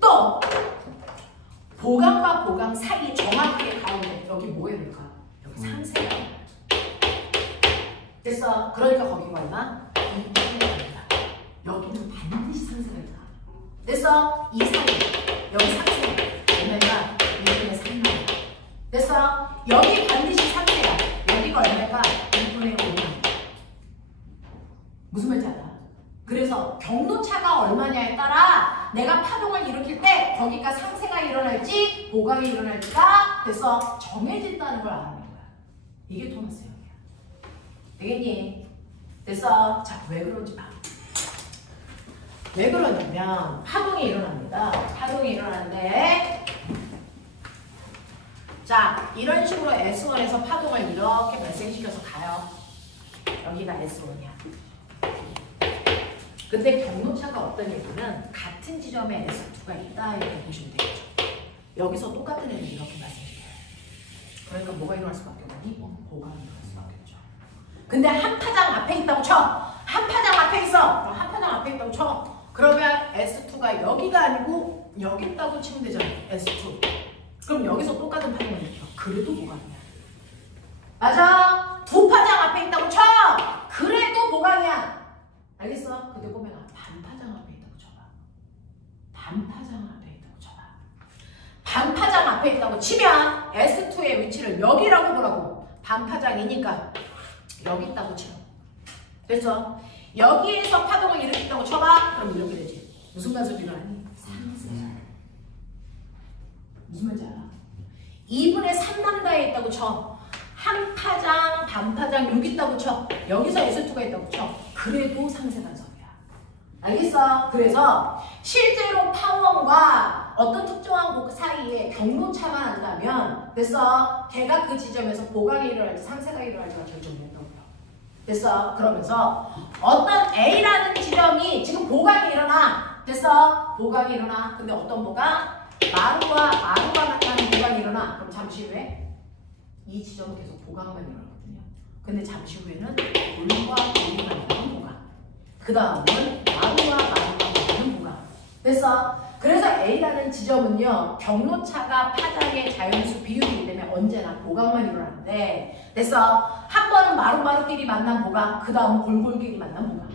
또 보강과 보강 사이 정확하게 가운데 여기 뭐에 들까? 여기 상세가. 그래서 그러니까 거기가 얼마? 2m입니다. 여기는 반드시 상세가 있다. 그래서 이 사이 여기 상세가 얼마가 2분의 3만. 그래서 여기 반드시 상세가 여기가 얼마가 2분의 5만. 무슨 말인지 알아? 그래서 경로차가 얼마냐에 따라 내가 파동을 일으킬 때 거기가 상세가 일어날지 보강이 일어날지가 돼서 정해진다는 걸 알아낸 거야. 이게 토마스 영이야. 되겠니? 그래서 자, 왜 그런지 봐. 왜 그러냐면 파동이 일어납니다. 파동이 일어나는데 자, 이런 식으로 S1에서 파동을 이렇게 발생시켜서 가요. 여기가 S1이야. 근데 경로차가 어떤 얘기는 같은 지점에 S2가 있다 이렇게 보시면 되겠죠. 여기서 똑같은 애를 이렇게 발생시켜요. 그러니까 뭐가 일어날 수밖에 없니? 보강이 일어날 수밖에 없죠. 근데 한 파장 앞에 있다고 쳐. 한 파장 앞에 있어. 그럼 한 파장 앞에 있다고 쳐. 그러면 S2가 여기가 아니고 여기 있다고 치면 되잖아. S2. 그럼 여기서 똑같은 파장을 일으켜. 그래도 보강이야. 맞아. 두 파장 앞에 있다고 쳐. 그래도 보강이야. 알겠어? 근데 꼬맹아 반파장 앞에 있다고 쳐봐. 반파장 앞에 있다고 쳐봐. 반파장 앞에 있다고 치면 S2의 위치를 여기라고 보라고. 반파장이니까 여기 있다고 쳐. 됐죠? 여기에서 파동을 일으킨다고 쳐봐. 그럼 이렇게 되지. 무슨 간섭이 일어나니? 상승. 무슨 말인지 알아? 2분의 3남다에 있다고 쳐. 한 파장, 반파장 여기 있다고 쳐. 여기서 S2가 있다고 쳐. 그래도 상세 간섭이야. 알겠어? 그래서 실제로 파원과 어떤 특정한 곡 사이에 경로차가 난다면 됐어? 걔가 그 지점에서 보강이 일어날지 상세가 일어날지가 결정된다고요. 됐어? 그러면서 어떤 A라는 지점이 지금 보강이 일어나. 됐어? 보강이 일어나. 근데 어떤 보강? 마루가 만나는 보강이 일어나. 그럼 잠시 후에 이 지점은 계속 보강만 일어나거든요. 근데 잠시 후에는 돌과 돌이 만나는 보강. 그 다음은 마루와 만나는 보강. 됐어? 그래서 A라는 지점은요. 경로차가 파장의 자연수 비율이기 때문에 언제나 보강만 일어나는데 됐어? 한 번은 마루끼리 만난 보강. 그 다음 골골끼리 만난 보강.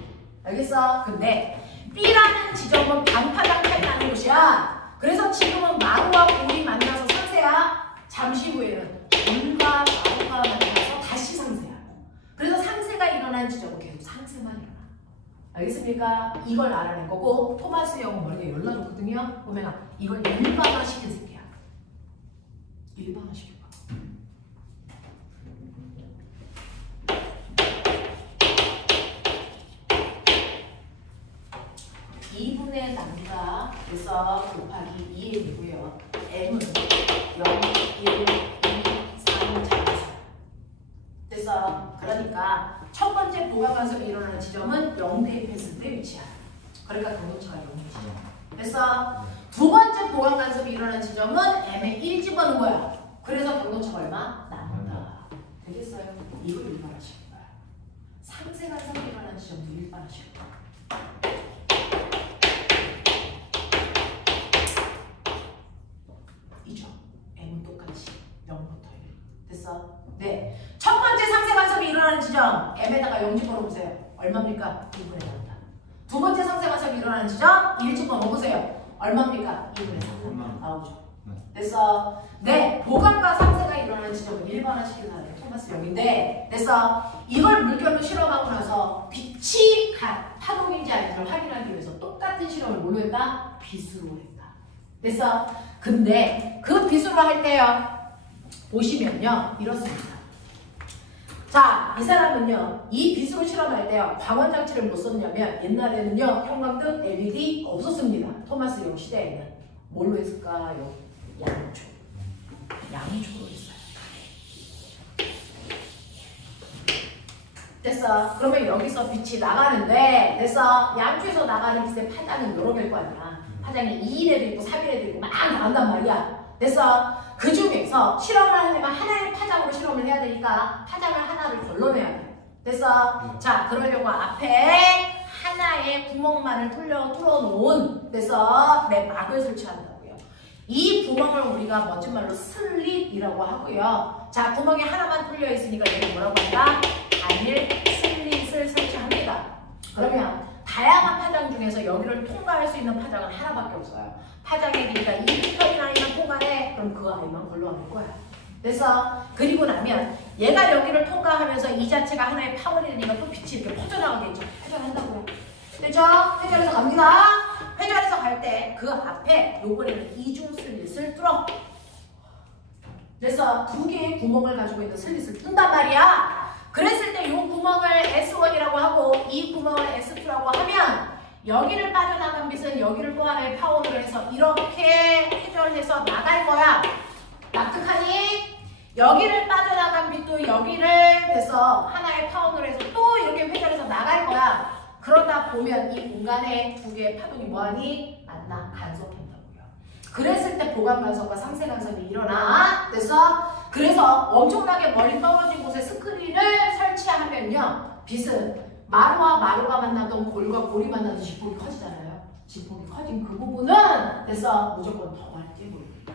알겠어? 근데 B라는 지점은 반파장 차이 나는 곳이야. 그래서 지금은 마루와 골이 만나서 상세야. 잠시 후에는 돌과 마루가 만나서 다시 상세야. 그래서 상세가 일어난 지점은 계속 상세만 일어나. 알겠습니까? 이걸 알아낸 거고 토마스 형은 머리가 열나졌거든요. 보면 이걸 일반화시킨 새끼야. 일반화시켜봐. (2분의 남자) 그래서 곱하기 2에 되고요. m은 0, 1, 2, 3 자연수. 됐어? 그러니까 첫 번째 보강 간섭이 일어나는 지점은 0 대입했을 때 위치야. 그러니까 경로차가 0이지. 됐어? 두 번째 보강 간섭이 일어나는 지점은 m에 1 집어넣은 거야. 그래서 경로차가 얼마? 남다. 되겠어요? 이걸 일반화시킨 거야. 상세 간섭이 일어나는 지점도 일반화시킨 거야. 이죠. m은 똑같이 0부터 1. 됐어? 네. 첫 번째 상세 간섭이 일어나는 지점 m에다가 0 집어넣으세요. 얼마입니까? 2분의 3다. 두 번째 상세 간섭이 일어나는 지점 1 집어넣으세요. 얼마입니까? 2분의 3다. 나오죠. 됐어? 네. 보강과 상세가 일어나는 지점은 일반화시킨 사람이 토마스 형인데 됐어? 이걸 물결로 실험하고 나서 빛이 파동인지 아닌지를 확인하기 위해서 똑같은 실험을 뭘로 했다? 빛으로 했다. 됐어? 근데 그 빛으로 할 때요. 보시면요. 이렇습니다. 자, 이 사람은요. 이 빛으로 실험할 때요. 광원장치를 못 썼냐면 옛날에는요. 형광등, LED 없었습니다. 토마스 형 시대에는. 뭘로 했을까요? 양초. 양초로 했어요. 됐어? 그러면 여기서 빛이 나가는데 됐어? 양초에서 나가는 빛의 파장은 여러 개일 거 아니야. 파장이 2일에도 있고 3일에도 있고 막 나간단 말이야. 됐어? 그 중에서 실험을 하려면 하나의 파장으로 실험을 해야 되니까 파장을 하나를 걸러내야 돼. 됐어? 자, 그러려고 앞에 하나의 구멍만을 뚫어놓은 됐어? 네, 막을 설치한다고요. 이 구멍을 우리가 멋진 말로 슬릿이라고 하고요. 자, 구멍이 하나만 뚫려 있으니까 얘를 뭐라고 한다? 단일 슬릿을 설치합니다. 그러면 다양한 파장 중에서 여기를 통과할 수 있는 파장은 하나밖에 없어요. 파장의 길이가 2m이나 아니면 통과해. 그럼 그 아이만 걸러낼 거야. 그래서 그리고 나면 얘가 여기를 통과하면서 이 자체가 하나의 파원이 되니까 또 빛이 이렇게 퍼져나가겠죠. 회전한다고요. 됐죠? 회전해서 갑니다. 회전해서 갈 때 그 앞에 요번에는 이중 슬릿을 뚫어. 그래서 두 개의 구멍을 가지고 있는 슬릿을 뜬단 말이야. 그랬을 때 이 구멍을 S1이라고 하고 이 구멍을 S2라고 하면 여기를 빠져나간 빛은 여기를 또 하나의 파원으로 해서 이렇게 회전해서 나갈 거야. 납득하니? 여기를 빠져나간 빛도 여기를 돼서 하나의 파운드로 해서 또 이렇게 회전해서 나갈 거야. 그러다 보면 이 공간에 두 개의 파동이 뭐하니? 만나 간섭한다고요. 그랬을 때 보강 간섭과 상세 간섭이 일어나. 그래서 엄청나게 멀리 떨어진 곳에 스크린을 설치하면요. 빛은 마루와 마루가 만나던 골과 골이 만나던 집폭이 커지잖아요. 집폭이 커진 그 부분은 무조건 더 밝게 보입니다.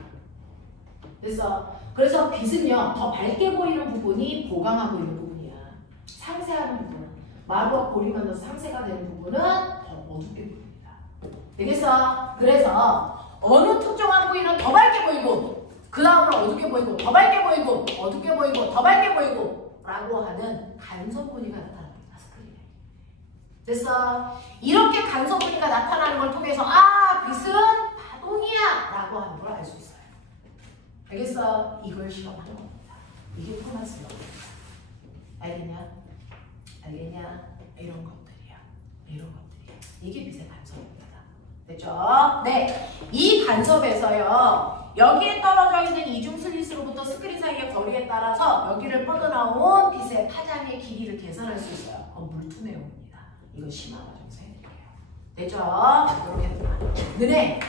그래서 빛은요, 더 밝게 보이는 부분이 보강하고 있는 부분이야. 상세하는 부분, 마루와 골이 만나서 상세가 되는 부분은 더 어둡게 보입니다. 되겠어? 그래서 어느 특정한 부위는 더 밝게 보이고, 그 다음으로 어둡게 보이고, 더 밝게 보이고, 어둡게 보이고, 더 밝게 보이고 라고 하는 간섭 무늬가 나타납니다. 스크린에. 됐어? 이렇게 간섭 무늬가 나타나는 걸 통해서 빛은 파동이야 라고 하는 걸 알 수 있어요. 알겠어? 이걸 실험하는 겁니다. 이게 토마스 로. 알겠냐? 이런 것들이야. 이게 빛의 간섭입니다. 됐죠? 네. 이 간섭에서요. 여기에 떨어져 있는 이중 슬릿으로부터 스크린 사이의 거리에 따라서 여기를 뻗어나온 빛의 파장의 길이를 계산할 수 있어요. 물투네온입니다. 이건 심화 과정에서 해드릴게요. 됐죠? 이렇게 해드릴게요. 너네,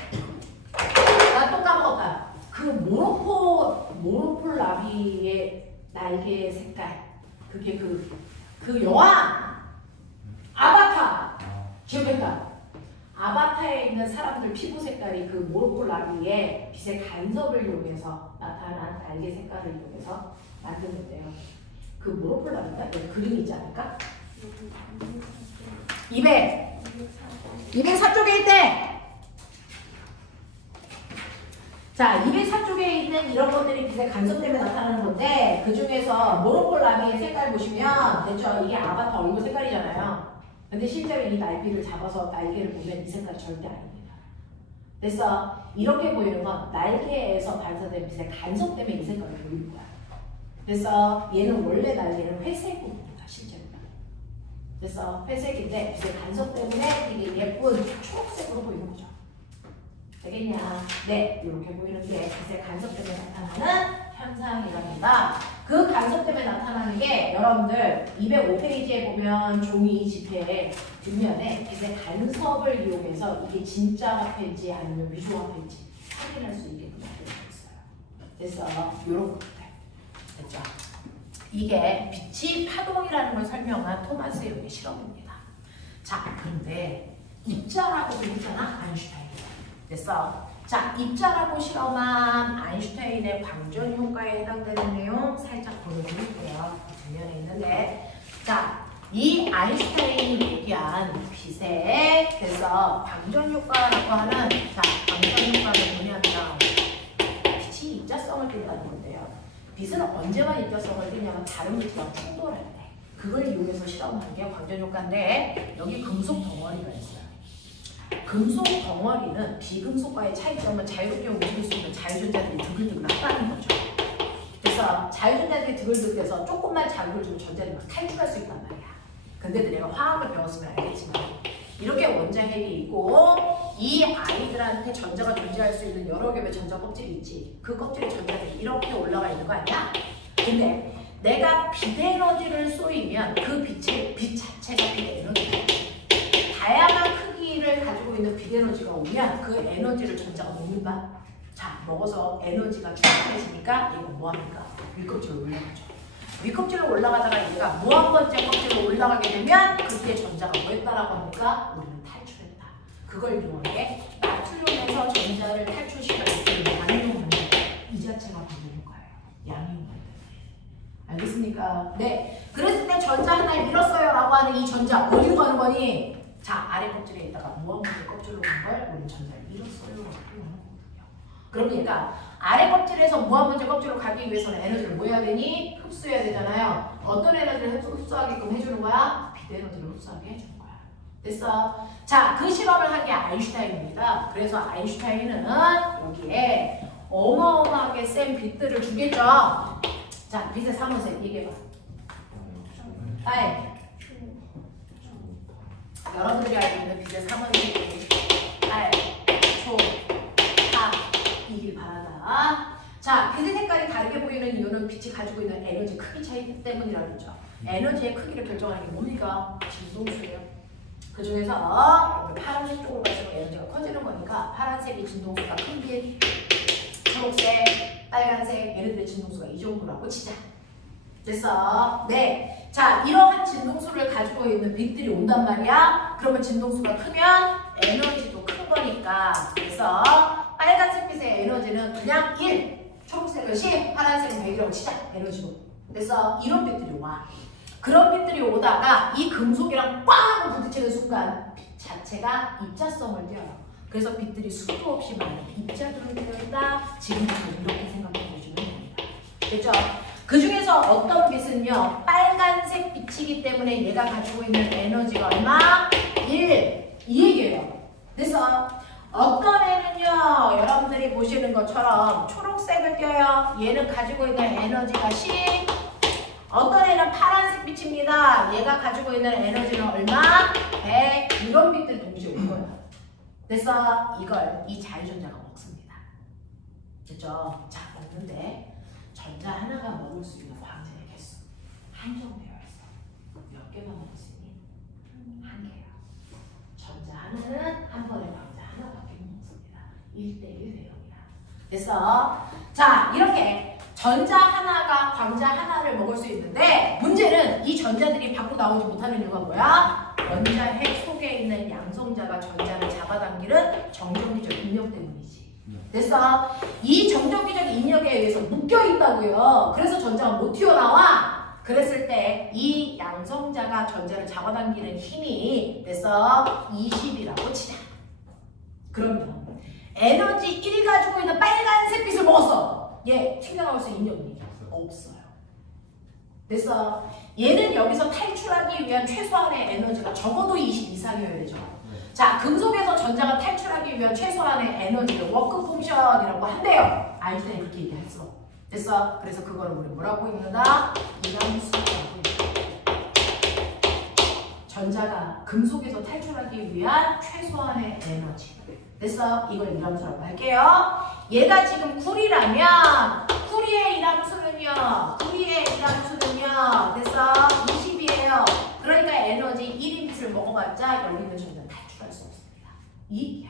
나 또 까먹었다. 그 모노폴 라비의 날개 색깔, 그게 그 영화 아바타 기억했다. 아바타에 있는 사람들 피부 색깔이 그 모노폴 라비의 빛의 간섭을 이용해서 나타난 날개 색깔을 이용해서 만드는데요. 그 모노폴 라비가 그림 있지 않을까? 204쪽에 있대. 자, 204쪽에 있는 이런 것들이 빛의 간섭 때문에 나타나는 건데, 그 중에서 모노폴 라비의 색깔 보시면, 됐죠? 이게 아바타 얼굴 색깔이잖아요. 근데 실제로 이 날개를 잡아서 날개를 보면 이 색깔이 절대 아닙니다. 그래서 이렇게 보이는 건 날개에서 발사된 빛의 간섭 때문에 이 색깔이 보이는 거야. 그래서 얘는 원래 날개는 회색입니다, 실제로. 그래서 회색인데 빛의 간섭 때문에 이게 예쁜 초록색으로 보이는 거죠. 되겠냐? 네, 이렇게 보이는 게 빛의 간섭 때문에 나타나는 현상이랍니다. 그 간섭 때문에 나타나는 게 여러분들 205페이지에 보면 종이 지폐 뒷면에 빛의 간섭을 이용해서 이게 진짜 화폐인지 아니면 위조 화폐인지 확인할 수 있게끔 되어 있어요. 그래서 이런 것들 됐죠? 이게 빛이 파동이라는 걸 설명한 토마스 옅의 실험입니다. 자, 그런데 입자라고 했잖아, 아인슈타인. 됐어. 자, 입자라고 실험한 아인슈타인의 광전 효과에 해당되는 내용 살짝 보여드릴게요. 뒷면에 있는데, 자, 이 아인슈타인이 얘기한 빛의 그래서 광전 효과라고 하는 광전 효과는 뭐냐면 빛이 입자성을 띈다는 건데요. 빛은 언제만 입자성을 띠냐면 다른 물질과 충돌할 때 그걸 이용해서 실험한 게 광전 효과인데 여기 금속 덩어리가 있어요. 금속 덩어리는 비금속과의 차이점은 자유롭게 움직일 수 있는 자유전자들이 드글드글 나가는 거죠. 그래서 자유전자들이 드글드글해서 조금만 자극을 주면 전자들이 막 탈출할 수 있단 말이야. 근데 내가 화학을 배웠으면 알겠지만 이렇게 원자핵이 있고 이 아이들한테 전자가 존재할 수 있는 여러 개의 전자 껍질이 있지. 그 껍질에 전자들이 이렇게 올라가 있는 거 아니야? 근데 내가 빛 에너지를 쏘이면 그 빛 자체가 빛 에너지야. 다양한 크기를 가지고 있는 빛 에너지가 오면 그 에너지를 전자가 먹는다. 자, 먹어서 에너지가 충분해지니까 얘가 뭐합니까? 윗껍질로 올라가죠. 윗껍질로 올라가다가 얘가 뭐 한 번째 껍질로 올라가게 되면 그때 전자가 뭐 했다라고 합니까? 우리는 탈출했다. 그걸 이용하게 나트륨에서 전자를 탈출시킬 수 있는 양이온 반응. 이 자체가 반응인 거예요. 양이온 반응. 알겠습니까? 네. 그랬을 때 전자 하나를 밀었어요 라고 하는 이 전자 어디로 가는 거니? 자, 아래 껍질에 있다가 무한문제 껍질로 간 걸 우리는 전자를 밀었어요 라고 표현하는 거거든요. 그러니까 아래 껍질에서 무한문제 껍질로 가기 위해서는 에너지를 뭐 해야 되니? 흡수해야 되잖아요. 어떤 에너지를 흡수하게끔 해주는 거야? 빛 에너지를 흡수하게 해주는 거야. 됐어? 자, 그 실험을 한 게 아인슈타인입니다. 그래서 아인슈타인은 여기에 어마어마하게 센 빛들을 주겠죠. 자, 빛의 삼원색 얘기해봐. 아예 여러분들이 알고 있는 빛의 삼원색이 알, 초, 타 이길 바라다. 자, 빛의 색깔이 다르게 보이는 이유는 빛이 가지고 있는 에너지 크기 차이 때문이라고 그러죠. 에너지의 크기를 결정하는 게 뭡니까? 진동수예요. 그 중에서 파란색 쪽으로 갈수록 에너지가 커지는 거니까 파란색이 진동수가 큰 빛, 초록색, 빨간색 얘네들의 진동수가 이 정도라고 치자. 됐어? 네. 자, 이러한 진동수를 가지고 있는 빛들이 온단 말이야. 그러면 진동수가 크면 에너지도 큰 거니까. 그래서 빨간색 빛의 에너지는 그냥 1, 초록색은 10, 파란색은 100이라고 치자. 에너지로. 그래서 이런 빛들이 와. 그런 빛들이 오다가 이 금속이랑 꽝 부딪히는 순간 빛 자체가 입자성을 띄어요. 그래서 빛들이 수도 없이 많은 입자들로 되어 있다. 지금부터 이렇게 생각해 보시면 됩니다. 됐죠? 그 중에서 어떤 빛은요, 빨간색 빛이기 때문에 얘가 가지고 있는 에너지가 얼마? 1. 이 얘기예요. 그래서 어떤 애는요, 여러분들이 보시는 것처럼 초록색을 띄어요. 얘는 가지고 있는 에너지가 10. 어떤 애는 파란색 빛입니다. 얘가 가지고 있는 에너지는 얼마? 100. 이런 빛들이 동시에 온 거예요. 그래서 이걸 이 자유전자가 먹습니다. 됐죠? 자, 먹는데 전자 하나가 먹을 수 있는 광자의 개수 한정되어 있어. 몇 개만 먹을 수 있니? 한 개야. 전자 하나는 한 번에 광자 하나밖에 못 먹습니다. 1대1 대형이야. 그래서 자, 이렇게 전자 하나가 광자 하나를 먹을 수 있는데 문제는 이 전자들이 밖으로 나오지 못하는 이유가 뭐야? 원자핵 속에 있는 양성자가 전자를 잡아당기는 정전기적 인력 때문이지. 그래서 이 정전기적 인력에 의해서 묶여있다고요. 그래서 전자가 못 튀어나와. 그랬을 때 이 양성자가 전자를 잡아당기는 힘이 그래서 20이라고 치자. 그러면 에너지 1 가지고 있는 빨간색 빛을 먹었어. 얘 튕겨나올 수 있는 인력이 없어요. 그래서 얘는 여기서 탈출하기 위한 최소한의 에너지가 적어도 20 이상이어야 되죠. 자, 금속에서 전자가 탈출하기 위한 최소한의 에너지를 워크 펑션이라고 한대요. 아인슈타인이 그렇게 얘기했어. 됐어? 그래서 그거를 우리 뭐라고 읽는다? 이함수라고 읽는다. 전자가 금속에서 탈출하기 위한 최소한의 에너지. 됐어? 이걸 이함수라고 할게요. 얘가 지금 쿨이라면 쿨이의 이함수는요. 됐어? 20이에요. 그러니까 에너지 1인 빛을 먹어봤자 여기 있는 전자는 탈출할 수 없습니다. 2야.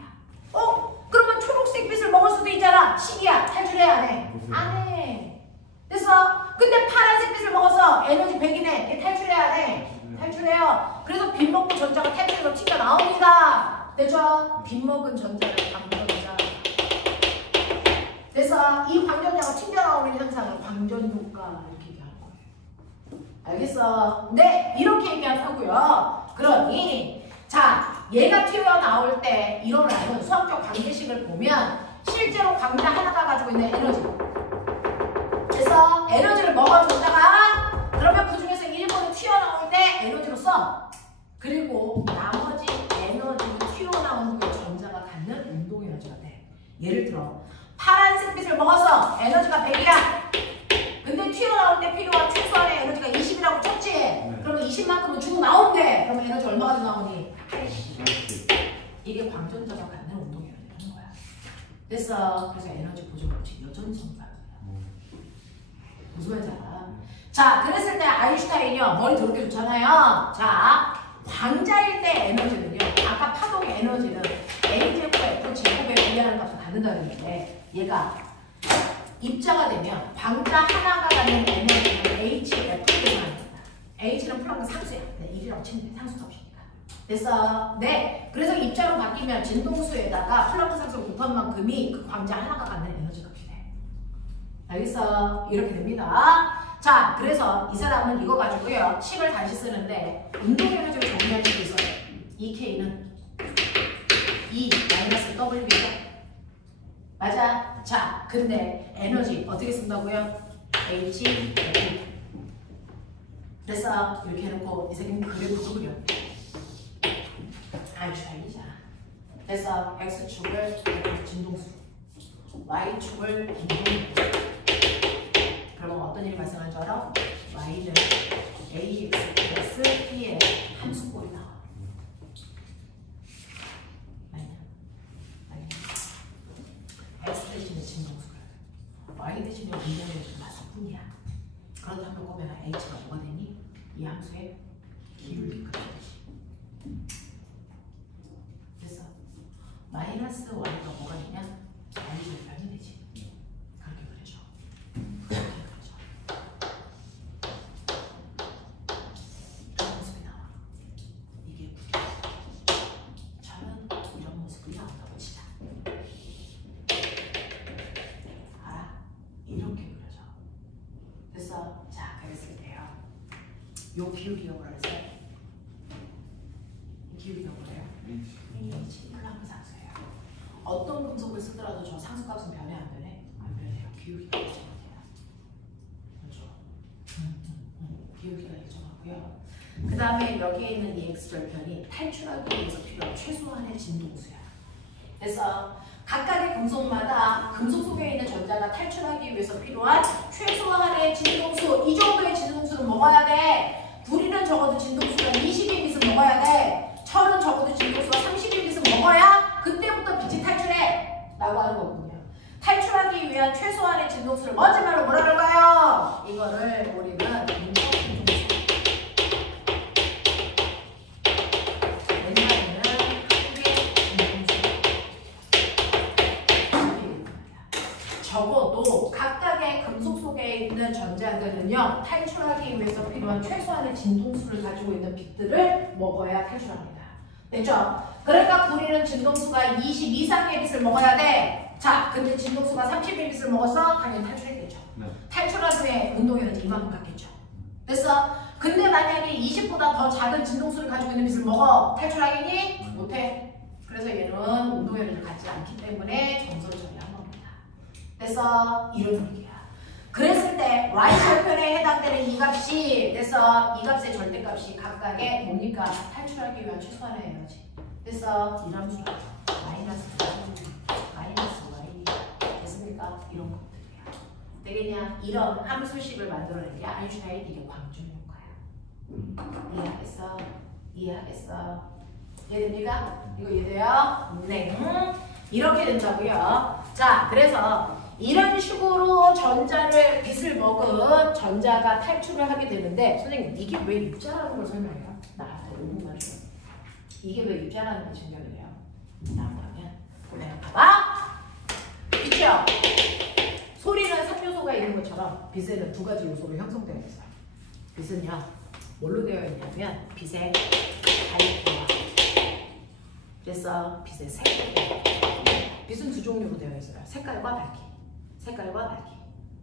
그러면 초록색 빛을 먹을 수도 있잖아. 10이야. 탈출해 안 해? 안 해. 됐어? 근데 파란색 빛을 먹어서 에너지 100이네. 얘 탈출해 안 해? 탈출해요. 그래서 빛 먹고 전자가 탈출해서 튕겨 나옵니다. 됐죠? 빛 먹은 전자를 광전자. 그래서 이 광전자가 튕겨 나오는 현상을 광전효과 이렇게 얘기하는 거예요. 알겠어? 네, 이렇게 얘기하고요. 그러니 자, 얘가 튀어나올 때 일어나는 수학적 관계식을 보면 실제로 광자 하나가 가지고 있는 에너지. 그래서 에너지를 먹어줬다가 그러면 그 중에서 일부는 튀어나올 때 에너지로 써. 그리고 나머지 에너지는 튀어나온 후에 전자가 갖는 운동 에너지가 돼. 예를 들어 파란색 빛을 먹어서 에너지가 100이야. 근데 튀어나올 때 필요한 최소한의 에너지가 20이라고 쳤지? 그러면 20만큼은 주고 나온대. 그러면 에너지 얼마가 나오니? 80. 이게 광전자가 갖는 운동 에너지라는 거야. 그래서 에너지 보존 법칙 여전히 성립하는 거야. 무슨 말인지 알아? 자, 그랬을 때 아인슈타인이요. 머리 더럽게 좋잖아요. 자, 광자일 때 에너지는요. 아까 파동의 에너지는 A제곱 F 제곱에 비례하는 값을 갖는다는 건데 얘가 입자가 되면 광자 하나가 갖는 에너지는 HF로 계산합니다. H는 플랑크 상수야. 네, 1이라고 치면 돼. 상수 값이니까. 됐어? 네. 그래서 입자로 바뀌면 진동수에다가 플랑크 상수를 곱한 만큼이 그 광자 하나가 갖는 에너지 값이 돼. 알겠어? 이렇게 됩니다. 자, 그래서 이 사람은 이거 가지고요. 식을 다시 쓰는데 운동 에너지를 정리할 수 있어요. EK는 E-WB죠? 맞아. 자, 근데 에너지 어떻게 쓴다고요? H, F. 그래서 이렇게 해놓고 이 새끼는 그래프도 그려. 아인슈타인이잖아. 그래서 X축을 진동수, Y축을 운동수. 그러면 어떤 일이 발생할 줄 알아? Y는 AX 플러스 B의 함수꼴이 나와. X 대신에 진동수를. Y h가 뭐가 되니? 이 함수의 기울기 값이지. 됐어. 마이너스 y가 뭐가 되냐? y절편이 되지. 그렇게 그려줘. 그렇게 그려줘. 이런 모습이 나와. 이게 구조. 저는 이런 모습이 나온다고 치자. 알아? 이렇게 그려져. 됐어? 자, 그랬을 때요. 요 기울기가 뭐라 그랬어요? 이 기울기가 뭐래요? H 플랑크 상수예요. 어떤 금속을 쓰더라도 저 상수값은 변해 안 변해? 안 변해요. 기울기가 일정하대요. 그렇죠? 기울기가 일정하고요. 그 다음에 여기에 있는 이 X절편이 탈출하기 위해서 필요한 최소한의 진동수야. 그래서 각각의 금속마다 금속 속에 있는 전자가 탈출하기 위해서 필요한 최소한의 진동수, 이 정도의 진동수는 먹어야 돼. 구리는 적어도 진동수가 20인빗은 먹어야 돼. 철은 적어도 진동수가 30인빗은 먹어야 그때부터 빛이 탈출해 라고 하는 거거든요. 탈출하기 위한 최소한의 진동수를 먼지 말로 뭐라 그럴까요? 이거를 우리는 민첩 진동수. 옛날에는 한개 진동수. 적어도 각각의 금속 속에 있는 전자들은요, 탈출하기 위해서 필요한 최소한의 진동수를 가지고 있는 빛들을 먹어야 탈출합니다. 됐죠? 그러니까 구리는 진동수가 20 이상의 빛을 먹어야 돼. 자, 근데 진동수가 30의 빛을 먹어서 당연히 탈출했겠죠. 네. 탈출한 후에 운동에는 이만큼 갔겠죠. 됐어? 근데 만약에 20보다 더 작은 진동수를 가지고 있는 빛을 먹어. 탈출하겠니? 못해. 그래서 얘는 운동에는 갖지 않기 때문에 점수를 정리한 겁니다. 됐어? 이런 소리야. 그랬을 때 y절편에 해당되는 이 값이, 그래서 이 값의 절대값이 각각의 뭡니까? 탈출하기 위한 최소한의 에너지. 그래서 이 함수가 마이너스 y 됐습니까? 이런 것들이야. 되겠냐? 이런 함수식을 만들어낸 게 아인슈타인 이게 광중 효과야. 이해하겠어? 이해하겠어? 이해됩니까? 이거 이해돼요? 네. 이렇게 된다고요. 자, 그래서 이런 식으로 전자를 빛을 먹은 전자가 탈출을 하게 되는데, 선생님 이게 왜 입자라는 걸 설명해요? 나한테 5분만 줘. 이게 왜 입자라는 걸 증명을 해요? 나온다면 보면 봐봐. 빛이요. 소리는 3요소가 있는 것처럼 빛에는 2가지 요소로 형성되어 있어요. 빛은요, 뭘로 되어 있냐면 빛의 밝기와, 그래서 빛의 색깔. 빛은 2종류로 되어 있어요. 색깔과 밝기. 색깔과 밝기.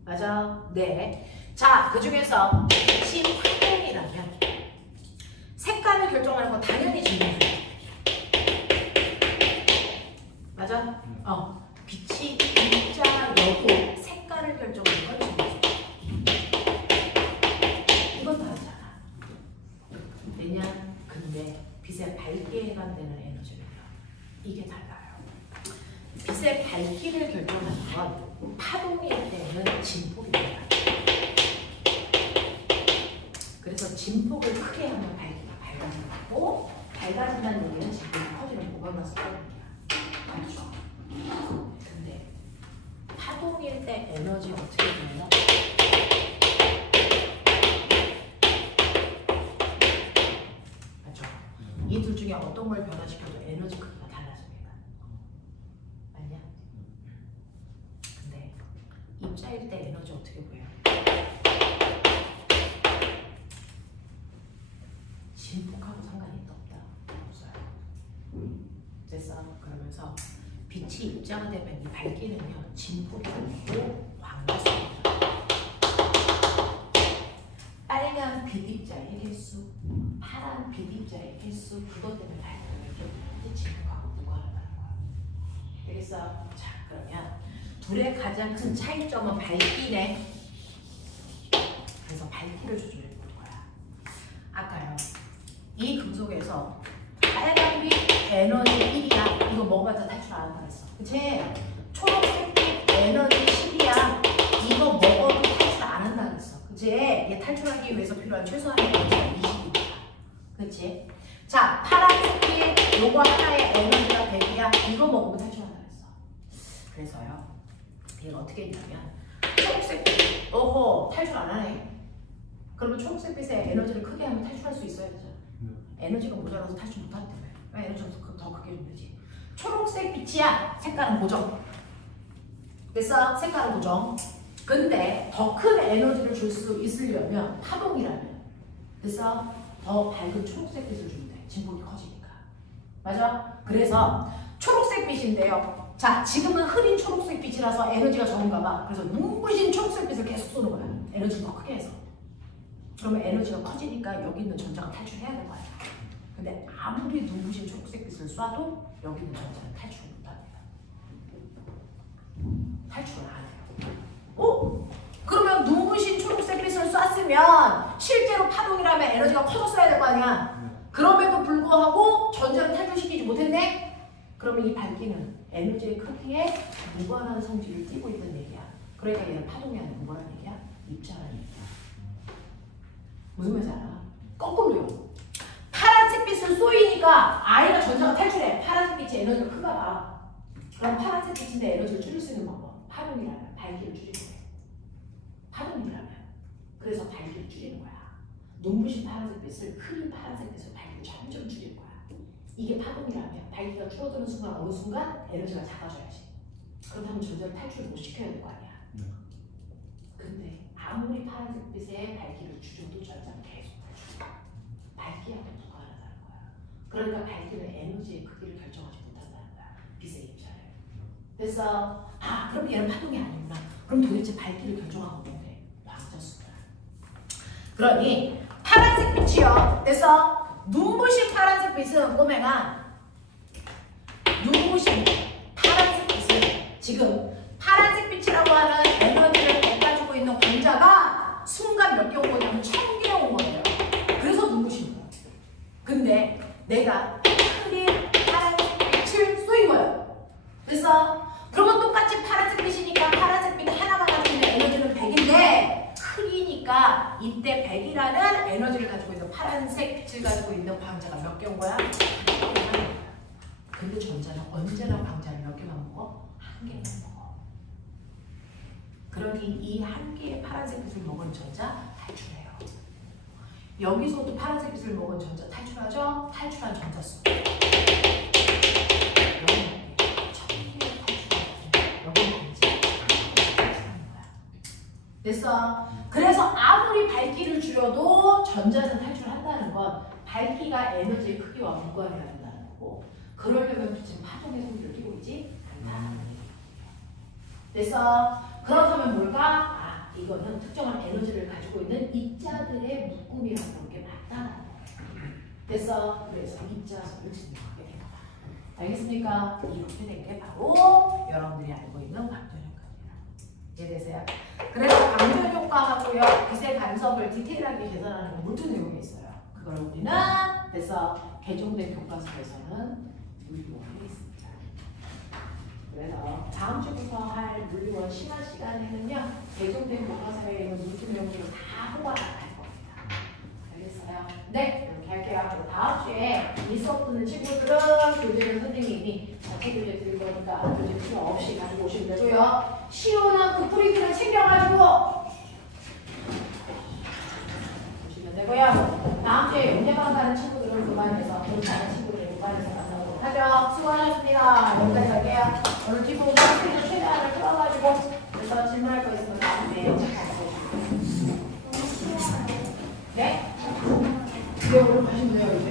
맞아? 네. 자, 그 중에서 빛이 파동이라면 색깔을 결정하는 건 당연히 진동수예요. 맞아? 빛이 입자여도 색깔을 결정하는 건 진동수. 이건 다르잖아. 왜냐? 근데 빛의 밝기에 해당되는 에너지는요, 이게 달라요. 빛의 밝기를 결정하는 건 파동일 때는 진폭입니다. 그래서 진폭을 크게 하면 밝기가 밝아진다고, 밝아진다는 얘기는 진폭이 커지는 보강가스 때문이야. 그렇죠? 근데 파동일 때 에너지 어떻게 돼요? 맞죠? 이 둘 중에 어떤 걸 변화시켜도 에너지 크기가 달라집니다. 맞냐? 근데 입자일 때 에너지 어떻게 보여요? 진폭하고 상관이 없다. 없어요. 됐어? 그러면서 빛이 입자가 되면 이 밝기는요, 진폭이 아니고 광가스입니다. 빨간 빛입자의 개수, 파란 빛입자의 개수, 그것 때문에 밝기가 진폭하고 무관하다는 거야. 알겠어? 자, 그러면 둘의 가장 큰 차이점은 밝기네. 그래서 밝기를 조절해 볼 거야. 아까요, 이 금속에서 빨간빛 에너지 1이야. 이거 먹어봤자 탈출 안 한다 그랬어. 그치? 초록색빛 에너지 10이야. 이거 먹어도 탈출 안 한다 그랬어. 그치? 얘 탈출하기 위해서 필요한 최소한의 에너지가 20이야. 그치? 자, 파란색빛 요거 하나의 에너지가 100이야. 이거 먹으면 탈출한다 그랬어. 그래서요, 얘가 어떻게 했냐면 초록색빛, 어허 탈출 안 하네. 그러면 초록색빛의 에너지를 크게 하면 탈출할 수 있어야 되잖아. 에너지가 모자라서 탈출 못한다며. 왜 에너지가 더 크게 주면 되지? 초록색 빛이야. 색깔은 고정. 됐어? 색깔은 고정. 근데 더 큰 에너지를 줄 수 있으려면 파동이라면 됐어? 더 밝은 초록색 빛을 주면 돼. 진폭이 커지니까. 맞아? 그래서 초록색 빛인데요. 자, 지금은 흐린 초록색 빛이라서 에너지가 적은가 봐. 그래서 눈부신 초록색 빛을 계속 쏘는 거야. 에너지를 더 크게 해서. 그러면 에너지가 커지니까 여기 있는 전자가 탈출해야 될 거 아니야. 근데 아무리 눈부신 초록색 빛을 쏴도 여기 있는 전자는 탈출을 못합니다. 탈출을 안 해요. 오? 그러면 눈부신 초록색 빛을 쐈으면 실제로 파동이라면 에너지가 커졌어야 될 거 아니야. 그럼에도 불구하고 전자를 탈출시키지 못했네? 그러면 이 밝기는 에너지의 크기에 무관한 성질을 띠고 있는 얘기야. 그러니까 얘는 파동이 아니라 뭐라는 얘기야? 입자라는 얘기야. 무슨 말인지 알아? 거꾸로요. 파란색 빛을 쏘이니까 아이가 전자가 탈출해. 파란색 빛의 에너지가 큰가 봐. 그럼 파란색 빛인데 에너지를 줄일 수 있는 방법. 파동이라면 밝기를 줄이는 거야. 파동이라면. 그래서 밝기를 줄이는 거야. 눈부신 파란색 빛을 흐린 파란색 빛을 밝기를 점점 줄이는 거야. 이게 파동이라면 밝기가 줄어드는 순간 어느 순간 에너지가 작아져야지. 그렇다면 전자를 탈출을 못 시켜야 될 거 아니야. 근데 아무리 파란색 빛의 밝기를 줄여도 전자는 계속 탈출. 밝기하고 무관하다는 거야. 그러니까 밝기는 에너지의 크기를 결정하지 못한다는 거야. 빛의 입자를. 그래서 그럼 얘는 파동이 아니구나. 그럼 도대체 밝기를 결정하고 뭔데? 광자수다. 그러니 파란색 빛이요. 그래서 눈부신 파란색 빛은 꼬맹아 눈부신 파란색 빛은 지금 파란색 빛이라고 하는 에너지를 가지고 있는 광자가 순간 몇 개 온 거냐면 1000개 온 거예요. 그래서 눈부신 거야. 근데 내가 흐린 파란색 빛을 쏘인 거예요. 그래서 그러면 똑같이 파란색 빛이니까 파란색 빛 하나만 가지고 있는 에너지는 100인데 흐리니까 이때 100이라는 에너지를 가지고 있는 파란색 빛을 가지고 있는 광자가 몇 개 온 거야? 근데 전자는 언제나 광자를 몇 개만 먹어? 한 개만 먹어. 그러니 이 한 개의 파란색 빛을 먹은 전자 탈출해요. 여기서도 파란색 빛을 먹은 전자 탈출하죠? 탈출한 전자수. 됐어? 그래서 아무리 밝기를 줄여도 전자는 탈출한다는 건 밝기가 에너지의 크기와 무관해야 된다는 거고 그러려면 지금 파동의 성질을 띠고 있지 않다는 얘기예요. 됐어? 그렇다면 뭘까? 이거는 특정한 에너지를 가지고 있는 입자들의 묶음이라는 게 맞다는 거예요. 됐어? 그래서 입자수를 증명하게 된 거다. 알겠습니까? 이렇게 된 게 바로 여러분들이 알고 있는 광전 효과입니다. 이해되세요? 그래서 광전 효과하고요, 빛의 간섭을 디테일하게 계산하는 건 물투 내용이 있어요. 그걸 우리는 그래서 개정된 교과서에서는 물리원에 있습니다. 그래서 다음 주부터 할 물리원 심화 시간에는요, 개정된 교과서에 있는 물투 내용들을 다 보관할 겁니다. 알겠어요? 네, 이렇게 할게요. 그리고 다음 주에 이 수업 듣는 친구들은 교재를 선생님이 자체 교재 드릴 거니까 교재 필요 없이 가지고 오시면 되고요. 시오는 그 프린트를 챙겨가지고 보시면 되고요. 다음 주에 영재방 가는 친구들은 교반에서, 오늘 가는 친구들은 교반에서 만나도록 하죠. 수고하셨습니다. 여기까지 갈게요. 오늘 뒷부분 프린트 최대한을 풀어가지고 그래서 질문할 거 있으면 다음에 가져오시면 네? 네, 오늘 가시면 돼요, 이제.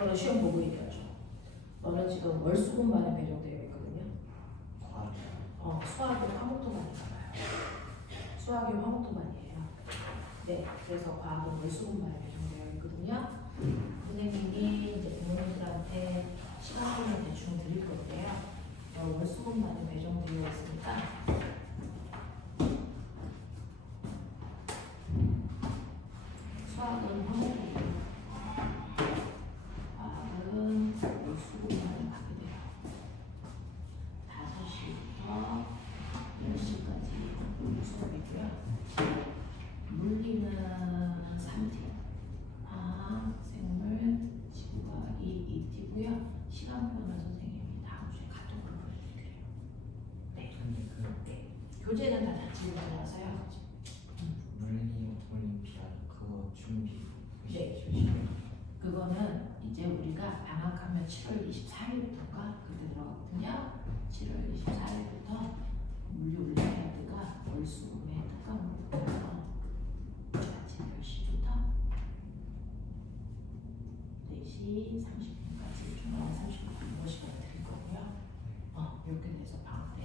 그럼 시험 보고 얘기하죠. 너는 지금 월수금반에 배정되어 있거든요. 수학이 화목토반인가 봐요. 수학이 화목토반이에요. 네, 그래서 과학은 월수금반에 배정되어 있거든요. 선생님이 이제 부모님들한테 시간을 대충 드릴 건데요. 월수금반에 배정되어 있으니까 수학은 화목토반, 과학은 월수금반을 받게 돼요. 5시부터 10시까지 수업이고요. 물리는 3팀, 화학, 생물, 지구과학이 2팀이고요. 시간표는 선생님이 다음 주에 카톡으로 보여드릴게요. 네. 네. 교재는 다 자취를 가져와서요. 물리 올림피아드 그거 준비. 네. 그거는 이제 우리가 방학하면 7월 24일부터인가 그때 들어가거든요. 7월 24일부터 물리 올림피아드가 월수금의 특강으로 아침 10시부터 4시 30분까지 중간에 30분 5시간 드릴 거고요. 이렇게 돼서 방학 때